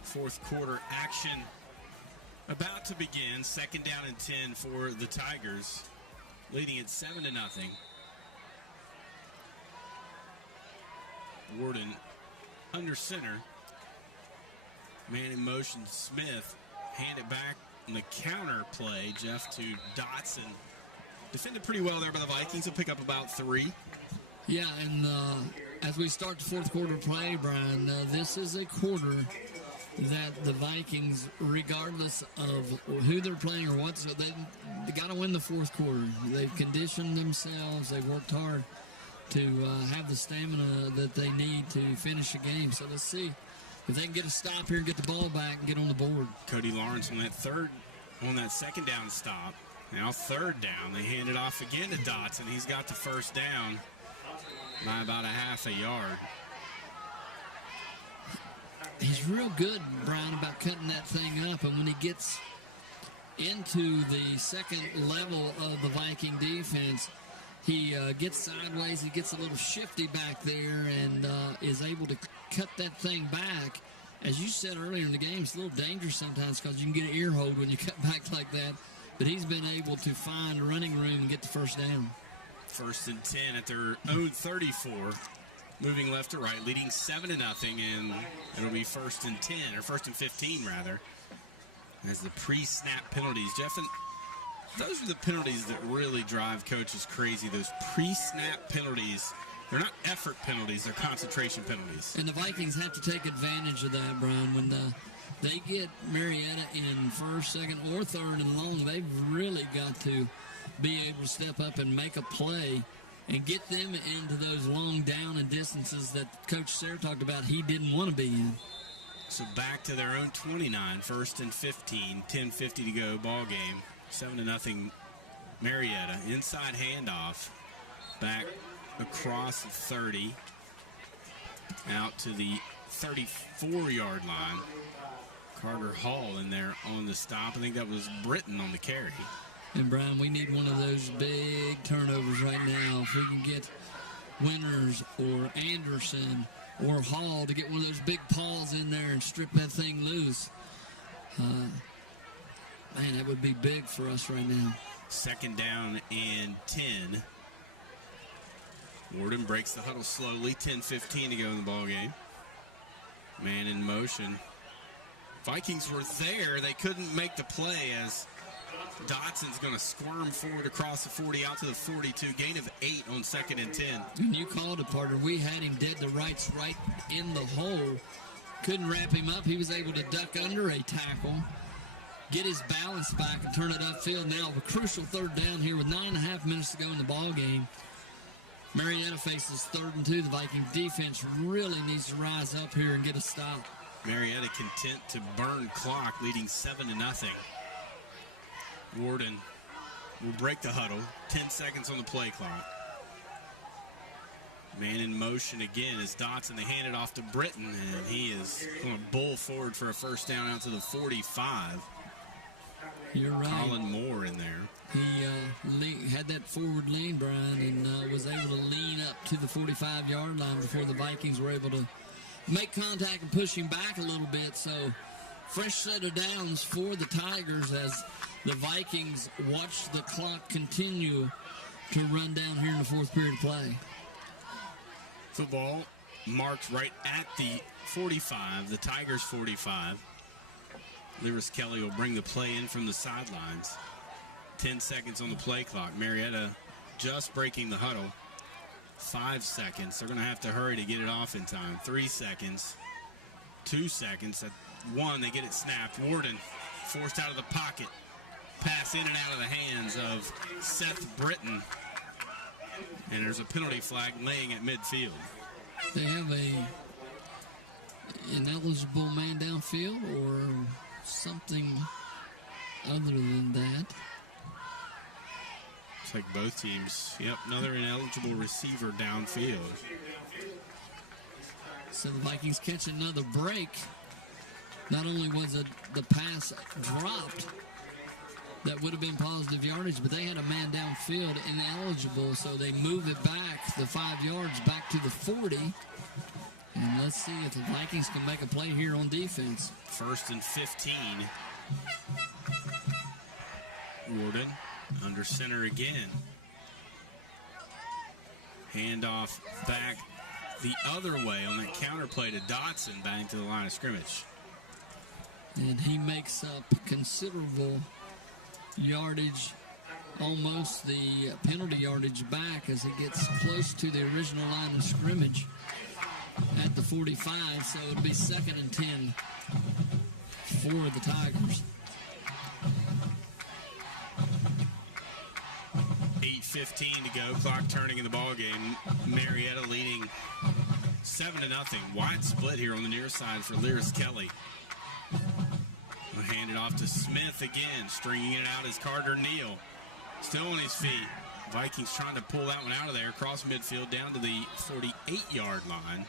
Fourth quarter action about to begin. Second down and 10 for the Tigers, leading at 7-0. Warden under center. Man in motion, Smith. Hand it back in the counter play, Jeff, to Dotson. Defended pretty well there by the Vikings. Will pick up about 3. Yeah, and as we start the fourth quarter play, Brian, this is a quarter that the Vikings, regardless of who they're playing or what, they got to win the fourth quarter. They've conditioned themselves. They've worked hard to have the stamina that they need to finish a game. So let's see if they can get a stop here and get the ball back and get on the board. Cody Lawrence on that second down stop. Now third down. They hand it off again to Dotson. He's got the first down by about a half a yard. He's real good, Brian, about cutting that thing up. And when he gets into the second level of the Viking defense, he gets sideways. He gets a little shifty back there and is able to cut that thing back. As you said earlier in the game, it's a little dangerous sometimes because you can get an ear hold when you cut back like that. But he's been able to find running room and get the first down. First and 10 at their own 34. Moving left to right, leading 7-0, and it'll be first and 10, or first and 15, rather, as the pre-snap penalties. Jeff, and those are the penalties that really drive coaches crazy. Those pre-snap penalties, they're not effort penalties, they're concentration penalties. And the Vikings have to take advantage of that, Brian. When they get Marietta in first, second, or third and long, they've really got to be able to step up and make a play and get them into those long down and distances that Coach Sayre talked about he didn't want to be in. So back to their own 29, first and 15, 10:50 to go, ball game, 7-0 Marietta. Inside handoff, back across the 30, out to the 34-yard line. Carter Hall in there on the stop. I think that was Britton on the carry. And, Brian, we need one of those big turnovers right now. If we can get Winters or Anderson or Hall to get one of those big paws in there and strip that thing loose, man, that would be big for us right now. Second down and 10. Warden breaks the huddle slowly. 10:15 to go in the ball game. Man in motion. Vikings were there. They couldn't make the play as Dotson's going to squirm forward across the 40 out to the 42. Gain of 8 on 2nd and 10. And you called it, partner. We had him dead to rights right in the hole. Couldn't wrap him up. He was able to duck under a tackle, get his balance back, and turn it upfield. Now a crucial third down here with 9.5 minutes to go in the ball game. Marietta faces 3rd and 2. The Viking defense really needs to rise up here and get a stop. Marietta content to burn clock, leading 7-0. Warden will break the huddle. 10 seconds on the play clock. Man in motion again is Dotson. They hand it off to Britton, and he is going to bull forward for a first down out to the 45. You're right. Colin Moore in there. He had that forward lean, Brian, and was able to lean up to the 45-yard line before the Vikings were able to make contact and push him back a little bit. So fresh set of downs for the Tigers as the Vikings watch the clock continue to run down here in the 4th period of play. Football marked right at the 45, the Tigers 45. Lewis Kelly will bring the play in from the sidelines. 10 seconds on the play clock. Marietta just breaking the huddle. 5 seconds. They're going to have to hurry to get it off in time. 3 seconds. 2 seconds. At 1, they get it snapped. Warden forced out of the pocket. Pass in and out of the hands of Seth Britton. And there's a penalty flag laying at midfield. They have an ineligible man downfield or something other than that. Looks like both teams. Yep, another ineligible receiver downfield. So the Vikings catch another break. Not only was the pass dropped, that would have been positive yardage, but they had a man downfield ineligible, so they move it back the 5 yards back to the 40. And let's see if the Vikings can make a play here on defense. 1st and 15. Warden under center again. Handoff back the other way on that counter play to Dotson back to the line of scrimmage. And he makes up considerable yardage, almost the penalty yardage back as he gets close to the original line of scrimmage at the 45, so it'll be 2nd and 10 for the Tigers. 8:15 to go, clock turning in the ball game. Marietta leading 7-0. Wide split here on the near side for Lewis Kelly. We'll hand it off to Smith again. Stringing it out is Carter Neal. Still on his feet. Vikings trying to pull that one out of there. Across midfield down to the 48-yard line.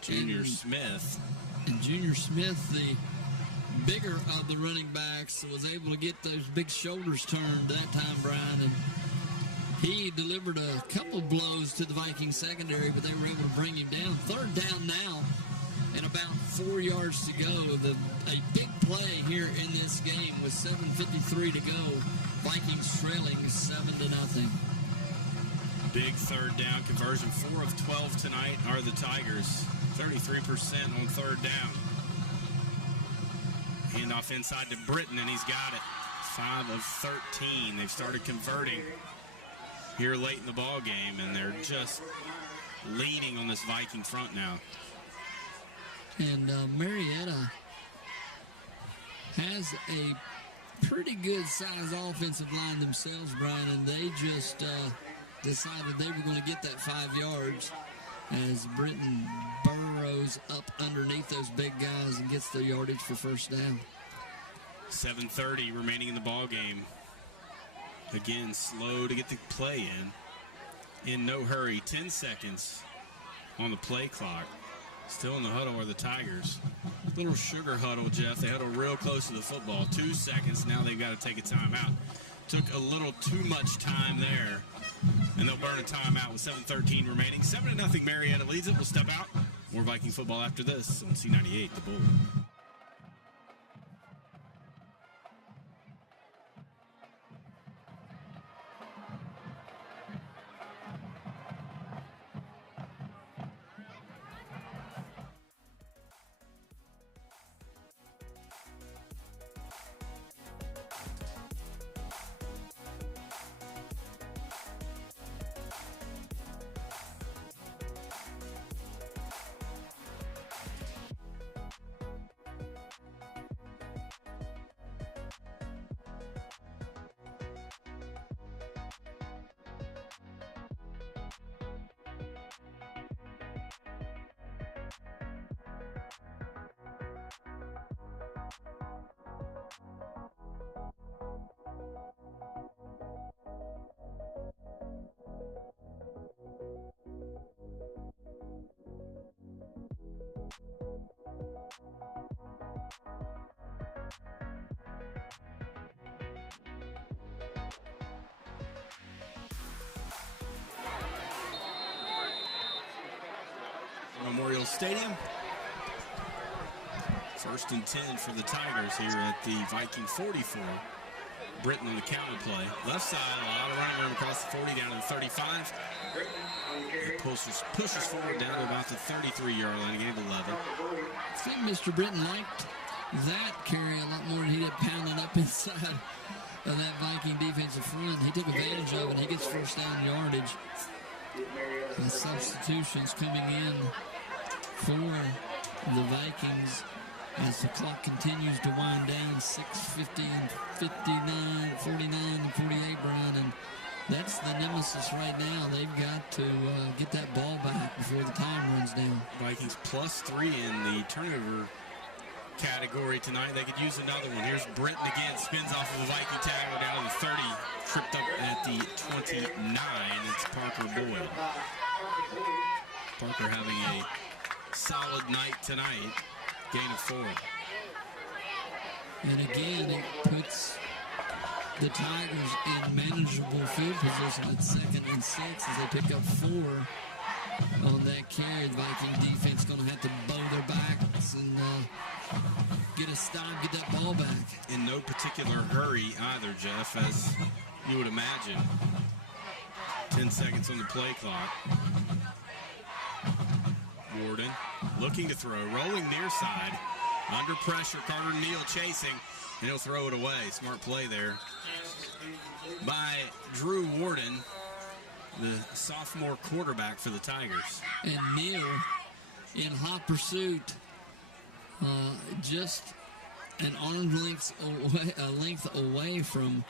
Junior Smith. And Junior Smith, the bigger of the running backs, was able to get those big shoulders turned that time, Brian. And he delivered a couple blows to the Vikings secondary, but they were able to bring him down. 3rd down now. And about 4 yards to go. A big play here in this game with 7:53 to go. Vikings trailing 7-0. Big 3rd down conversion. 4 of 12 tonight are the Tigers. 33% on 3rd down. Handoff inside to Britton, and he's got it. 5 of 13. They've started converting here late in the ball game, and they're just leaning on this Viking front now. And Marietta has a pretty good size offensive line themselves, Brian, and they just decided they were going to get that 5 yards as Britton burrows up underneath those big guys and gets the yardage for first down. 7:30 remaining in the ball game. Again, slow to get the play in no hurry. 10 seconds on the play clock. Still in the huddle are the Tigers. Little sugar huddle, Jeff. They huddle real close to the football. 2 seconds. Now they've got to take a timeout. Took a little too much time there, and they'll burn a timeout with 7:13 remaining. 7-0 Marietta leads it. We'll step out. More Viking football after this on C98, the Bull. Memorial Stadium. 1st and 10 for the Tigers here at the Viking 44. Britton on the counter play. Left side, a lot of running room across the 40 down to the 35. It pushes forward down to about the 33-yard line. Gained 11. I think Mr. Britton liked that carry a lot more than he did pounding up inside of that Viking defensive front. He took advantage of it. He gets first down yardage. The substitutions coming in for the Vikings as the clock continues to wind down. 6:50 and 59, 49 and 48, Brian, and that's the nemesis right now. They've got to get that ball back before the time runs down. Vikings +3 in the turnover category tonight. They could use another one. Here's Britton again, spins off of the Viking tackle down to the 30, tripped up at the 29. It's Parker Boyd. Parker having a solid night tonight. Gain of 4. And again, it puts the Tigers in manageable field position at 2nd and 6 as they pick up 4 on that carry. The Viking defense going to have to bow their backs and get a stop, get that ball back. In no particular hurry either, Jeff, as you would imagine. 10 seconds on the play clock. Warden looking to throw, rolling near side. Under pressure, Carter Neal chasing, and he'll throw it away. Smart play there by Drew Warden, the sophomore quarterback for the Tigers. And Neal in hot pursuit, just an arm's length away from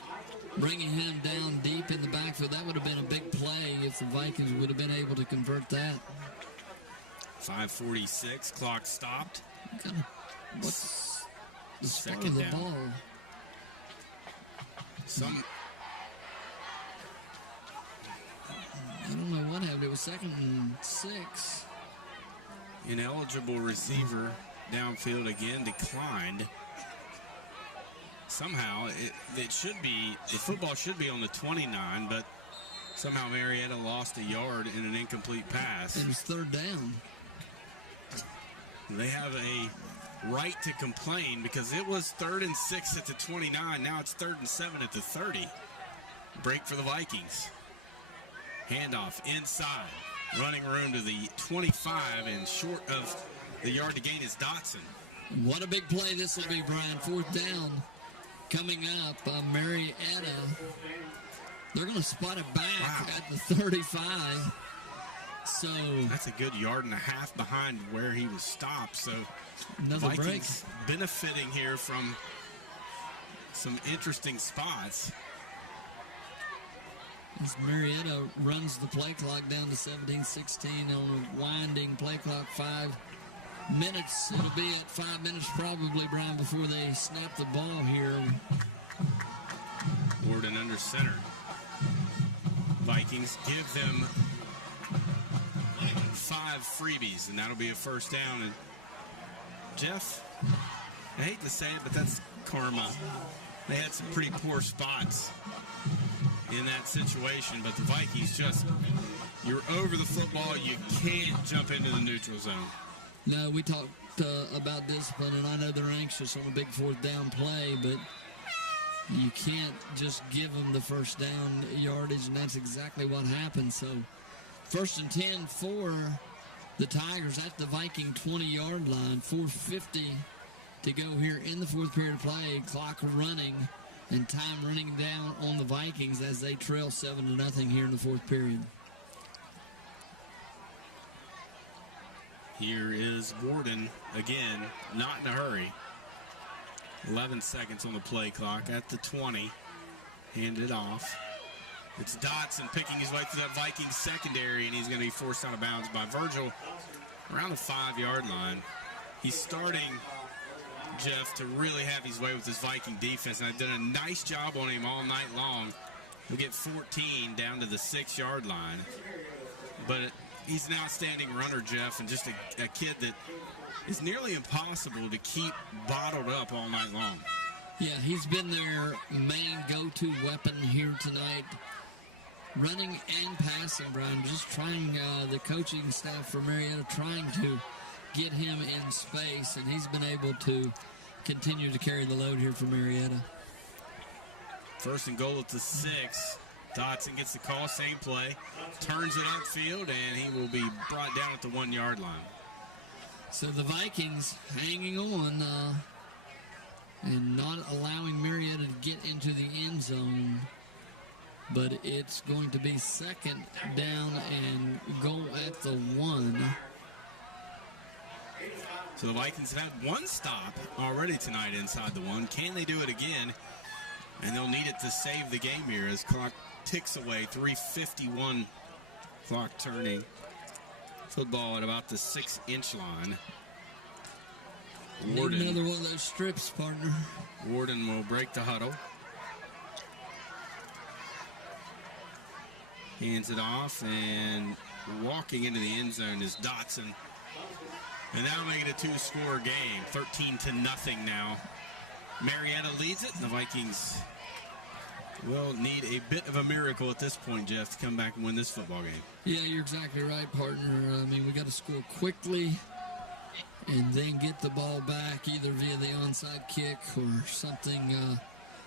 bringing him down deep in the backfield. That would have been a big play if the Vikings would have been able to convert that. 5:46, clock stopped. What's the start of the ball? I don't know what happened. It was 2nd and 6. Ineligible receiver downfield again declined. Somehow it should be, the football should be on the 29, but somehow Marietta lost a yard in an incomplete pass. It was 3rd down. They have a right to complain because it was 3rd and 6 at the 29. Now it's 3rd and 7 at the 30. Break for the Vikings. Handoff inside. Running room to the 25 and short of the yard to gain is Dotson. What a big play this will be, Brian. 4th down coming up. Marietta, they're going to spot it back at the 35. So that's a good yard and a half behind where he was stopped. So another Vikings benefiting here from some interesting spots. As Marietta runs the play clock down to 17-16 on a winding play clock, 5 minutes. It'll be at 5 minutes probably, Brian, before they snap the ball here. Warden under center. Vikings give them 5 freebies, and that'll be a 1st down. And Jeff, I hate to say it, but that's karma. They had some pretty poor spots in that situation, but the Vikings just, you're over the football, you can't jump into the neutral zone. No, we talked about discipline, and I know they're anxious on a big 4th down play, but you can't just give them the 1st down yardage, and that's exactly what happened. So 1st and 10 for the Tigers at the Viking 20-yard line. 4:50 to go here in the 4th period of play. Clock running and time running down on the Vikings as they trail 7-0 here in the 4th period. Here is Warden again, not in a hurry. 11 seconds on the play clock at the 20. Handed off. It's Dotson picking his way through that Vikings secondary, and he's going to be forced out of bounds by Virgil around the 5-yard line. He's starting, Jeff, to really have his way with this Viking defense, and I've done a nice job on him all night long. He'll get 14 down to the 6-yard line. But he's an outstanding runner, Jeff, and just a kid that is nearly impossible to keep bottled up all night long. Yeah, he's been their main go-to weapon here tonight. Running and passing, Brian, just trying, the coaching staff for Marietta trying to get him in space, and he's been able to continue to carry the load here for Marietta. 1st and goal at the 6. Dotson gets the call, same play, turns it upfield, and he will be brought down at the 1-yard line. So the Vikings hanging on and not allowing Marietta to get into the end zone. But it's going to be 2nd down and goal at the 1. So the Vikings have had 1 stop already tonight inside the 1. Can they do it again? And they'll need it to save the game here as clock ticks away. 3:51 clock turning. Football at about the 6-inch line. Need another one of those strips, partner. Warden will break the huddle. Hands it off, and walking into the end zone is Dotson. And that'll make it a 2-score game. 13-0 now. Marietta leads it. The Vikings will need a bit of a miracle at this point, Jeff, to come back and win this football game. Yeah, you're exactly right, partner. I mean, we got to score quickly and then get the ball back either via the onside kick or something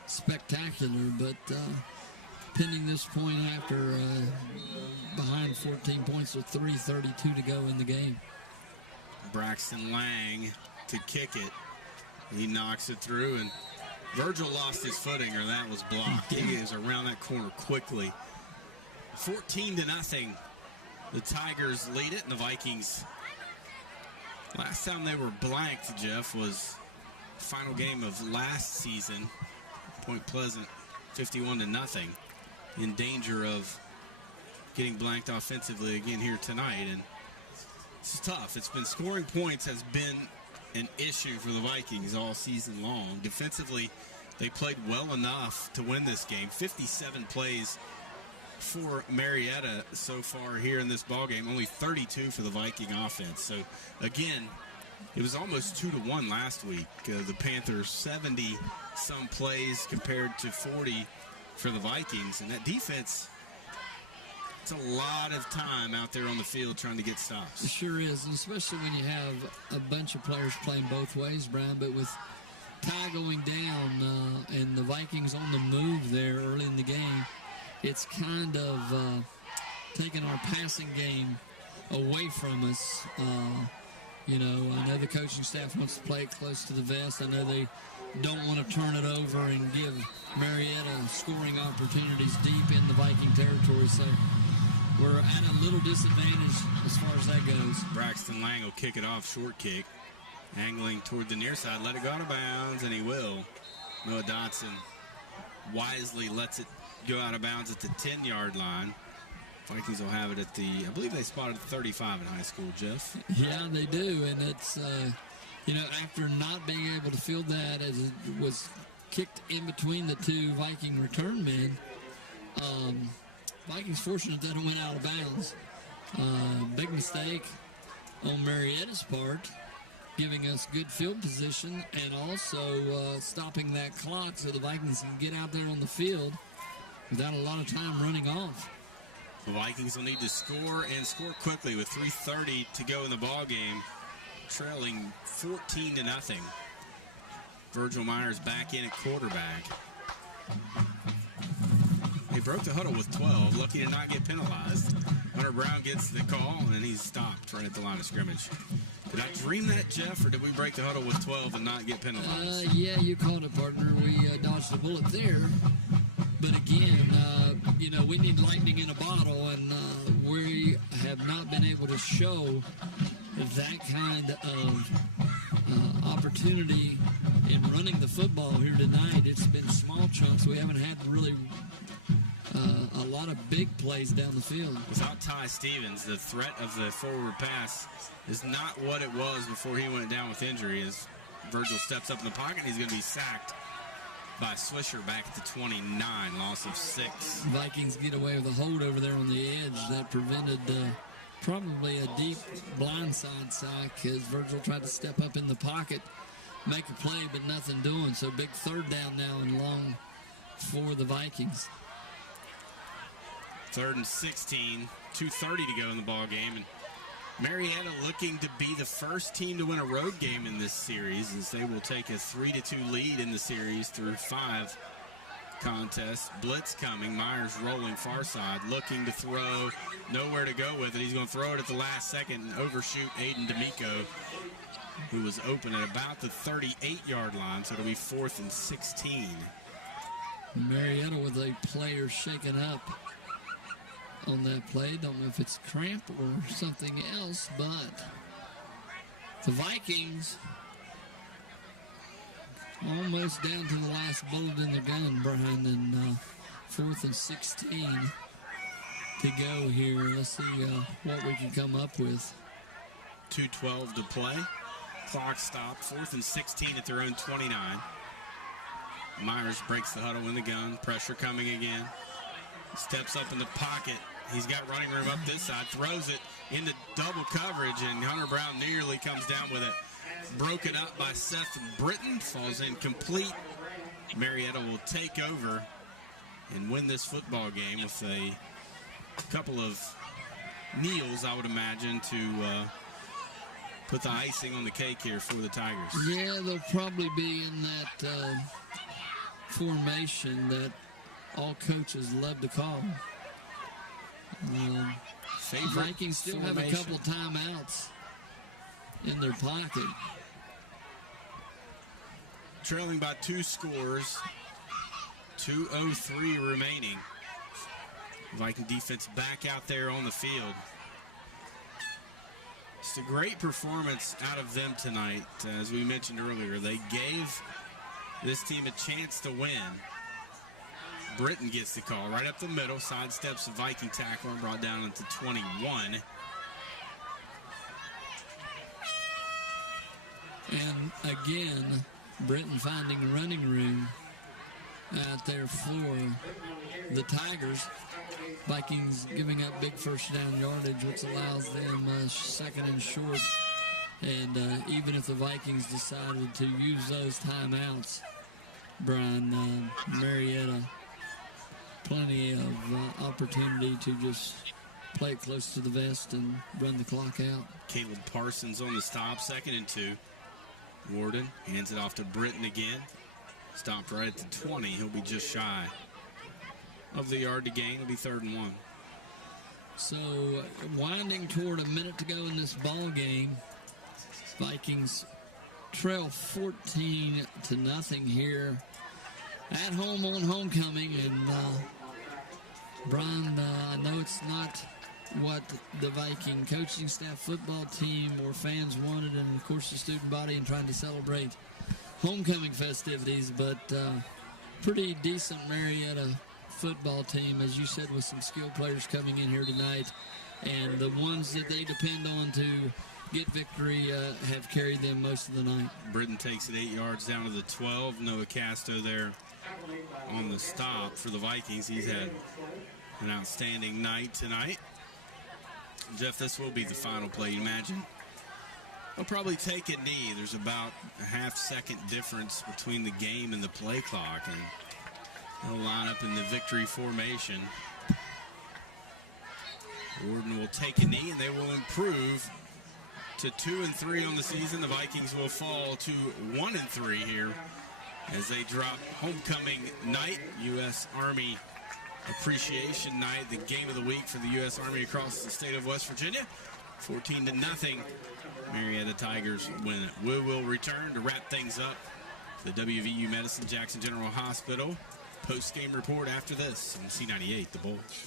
spectacular. But pending this point after behind 14 points with 3:32 to go in the game. Braxton Lang to kick it. He knocks it through, and Virgil lost his footing, or that was blocked. He is around that corner quickly. 14-0. The Tigers lead it, and the Vikings, last time they were blanked, Jeff, was the final game of last season. Point Pleasant, 51-0. In danger of getting blanked offensively again here tonight. And this is tough. It's been scoring points has been an issue for the Vikings all season long. Defensively, they played well enough to win this game. 57 plays for Marietta so far here in this ballgame. Only 32 for the Viking offense. So, again, it was almost 2-1 last week. The Panthers, 70-some plays compared to 40 for the Vikings. And that defense, it's a lot of time out there on the field trying to get stops. It sure is, and especially when you have a bunch of players playing both ways, Brian. But with Ty going down and the Vikings on the move there early in the game, it's kind of taking our passing game away from us. You know, I know know the coaching staff wants to play it close to the vest. I know they don't want to turn it over and give Marietta scoring opportunities deep in the Viking territory. So we're at a little disadvantage as far as that goes. Braxton Lang will kick it off, short kick. Angling toward the near side, let it go out of bounds, and he will. Noah Dotson wisely lets it go out of bounds at the 10-yard line. Vikings will have it at the, I believe they spotted 35 in high school, Jeff. Yeah, they do, and it's, after not being able to field that as it was kicked in between the two Viking return men, Vikings fortunate that it went out of bounds. Big mistake on Marietta's part, giving us good field position and also stopping that clock so the Vikings can get out there on the field without a lot of time running off. The Vikings will need to score and score quickly with 3:30 to go in the ball game, trailing 14-0. Virgil Myers back in at quarterback. He broke the huddle with 12, lucky to not get penalized. Hunter Brown gets the call, and he's stopped right at the line of scrimmage. Did I dream that, Jeff, or did we break the huddle with 12 and not get penalized? Yeah, you called it, partner. We dodged a bullet there. But again, we need lightning in a bottle, and we have not been able to show that kind of opportunity in running the football here tonight. It's been small chunks. We haven't had really a lot of big plays down the field. Without Ty Stevens, the threat of the forward pass is not what it was before he went down with injury. As Virgil steps up in the pocket, he's going to be sacked by Swisher back at the 29, loss of 6. Vikings get away with a hold over there on the edge that prevented probably a deep blindside sack as Virgil tried to step up in the pocket, make a play, but nothing doing. So big third down now and long for the Vikings. 3rd and 16, 2:30 to go in the ball game, and Marietta looking to be the first team to win a road game in this series, as they will take a 3-2 lead in the series through 5 contests. Blitz coming, Myers rolling far side, looking to throw, nowhere to go with it. He's going to throw it at the last second and overshoot Aiden D'Amico, who was open at about the 38-yard line, so it'll be 4th and 16. Marietta with a player shaken up on that play. Don't know if it's cramp or something else, but the Vikings almost down to the last bullet in the gun, Brian, and 4th and 16 to go here. Let's see what we can come up with. 2:12 to play. Clock stopped. 4th and 16 at their own 29. Myers breaks the huddle in the gun. Pressure coming again. Steps up in the pocket. He's got running room up this side. Throws it into double coverage, and Hunter Brown nearly comes down with it. Broken up by Seth Britton. Falls incomplete. Marietta will take over and win this football game with a couple of kneels, I would imagine, to put the icing on the cake here for the Tigers. Yeah, they'll probably be in that formation that all coaches love to call. Vikings still have a couple timeouts in their pocket. Trailing by 2 scores. 2:03 remaining. Viking defense back out there on the field. It's a great performance out of them tonight. As we mentioned earlier, they gave this team a chance to win. Britton gets the call right up the middle, sidesteps the Viking tackler, brought down into 21. And again, Britton finding running room out there for the Tigers. Vikings giving up big first down yardage, which allows them 2nd and short. And even if the Vikings decided to use those timeouts, Brian, Marietta, plenty of opportunity to just play it close to the vest and run the clock out. Caleb Parsons on the stop, 2nd and 2. Warden hands it off to Britton again. Stopped right at the 20. He'll be just shy of the yard to gain. It'll be 3rd and 1. So winding toward a minute to go in this ball game. Vikings trail 14-0 here at home on homecoming. And Brian, I know it's not what the Viking coaching staff, football team, or fans wanted, and of course the student body, and trying to celebrate homecoming festivities, but pretty decent Marietta football team, as you said, with some skilled players coming in here tonight, and the ones that they depend on to get victory have carried them most of the night. Britton takes it 8 yards down to the 12. Noah Casto there on the stop for the Vikings. He's had an outstanding night tonight. Jeff, this will be the final play. You imagine they'll probably take a knee. There's about a half-second difference between the game and the play clock, and they'll line up in the victory formation. Warden will take a knee, and they will improve to 2-3 on the season. The Vikings will fall to 1-3 here as they drop homecoming night, U.S. Army Appreciation Night, the game of the week for the U.S. Army across the state of West Virginia. 14-0. Marietta Tigers win it. We will return to wrap things up. The WVU Medicine Jackson General Hospital post-game report after this on C98, The Bulge.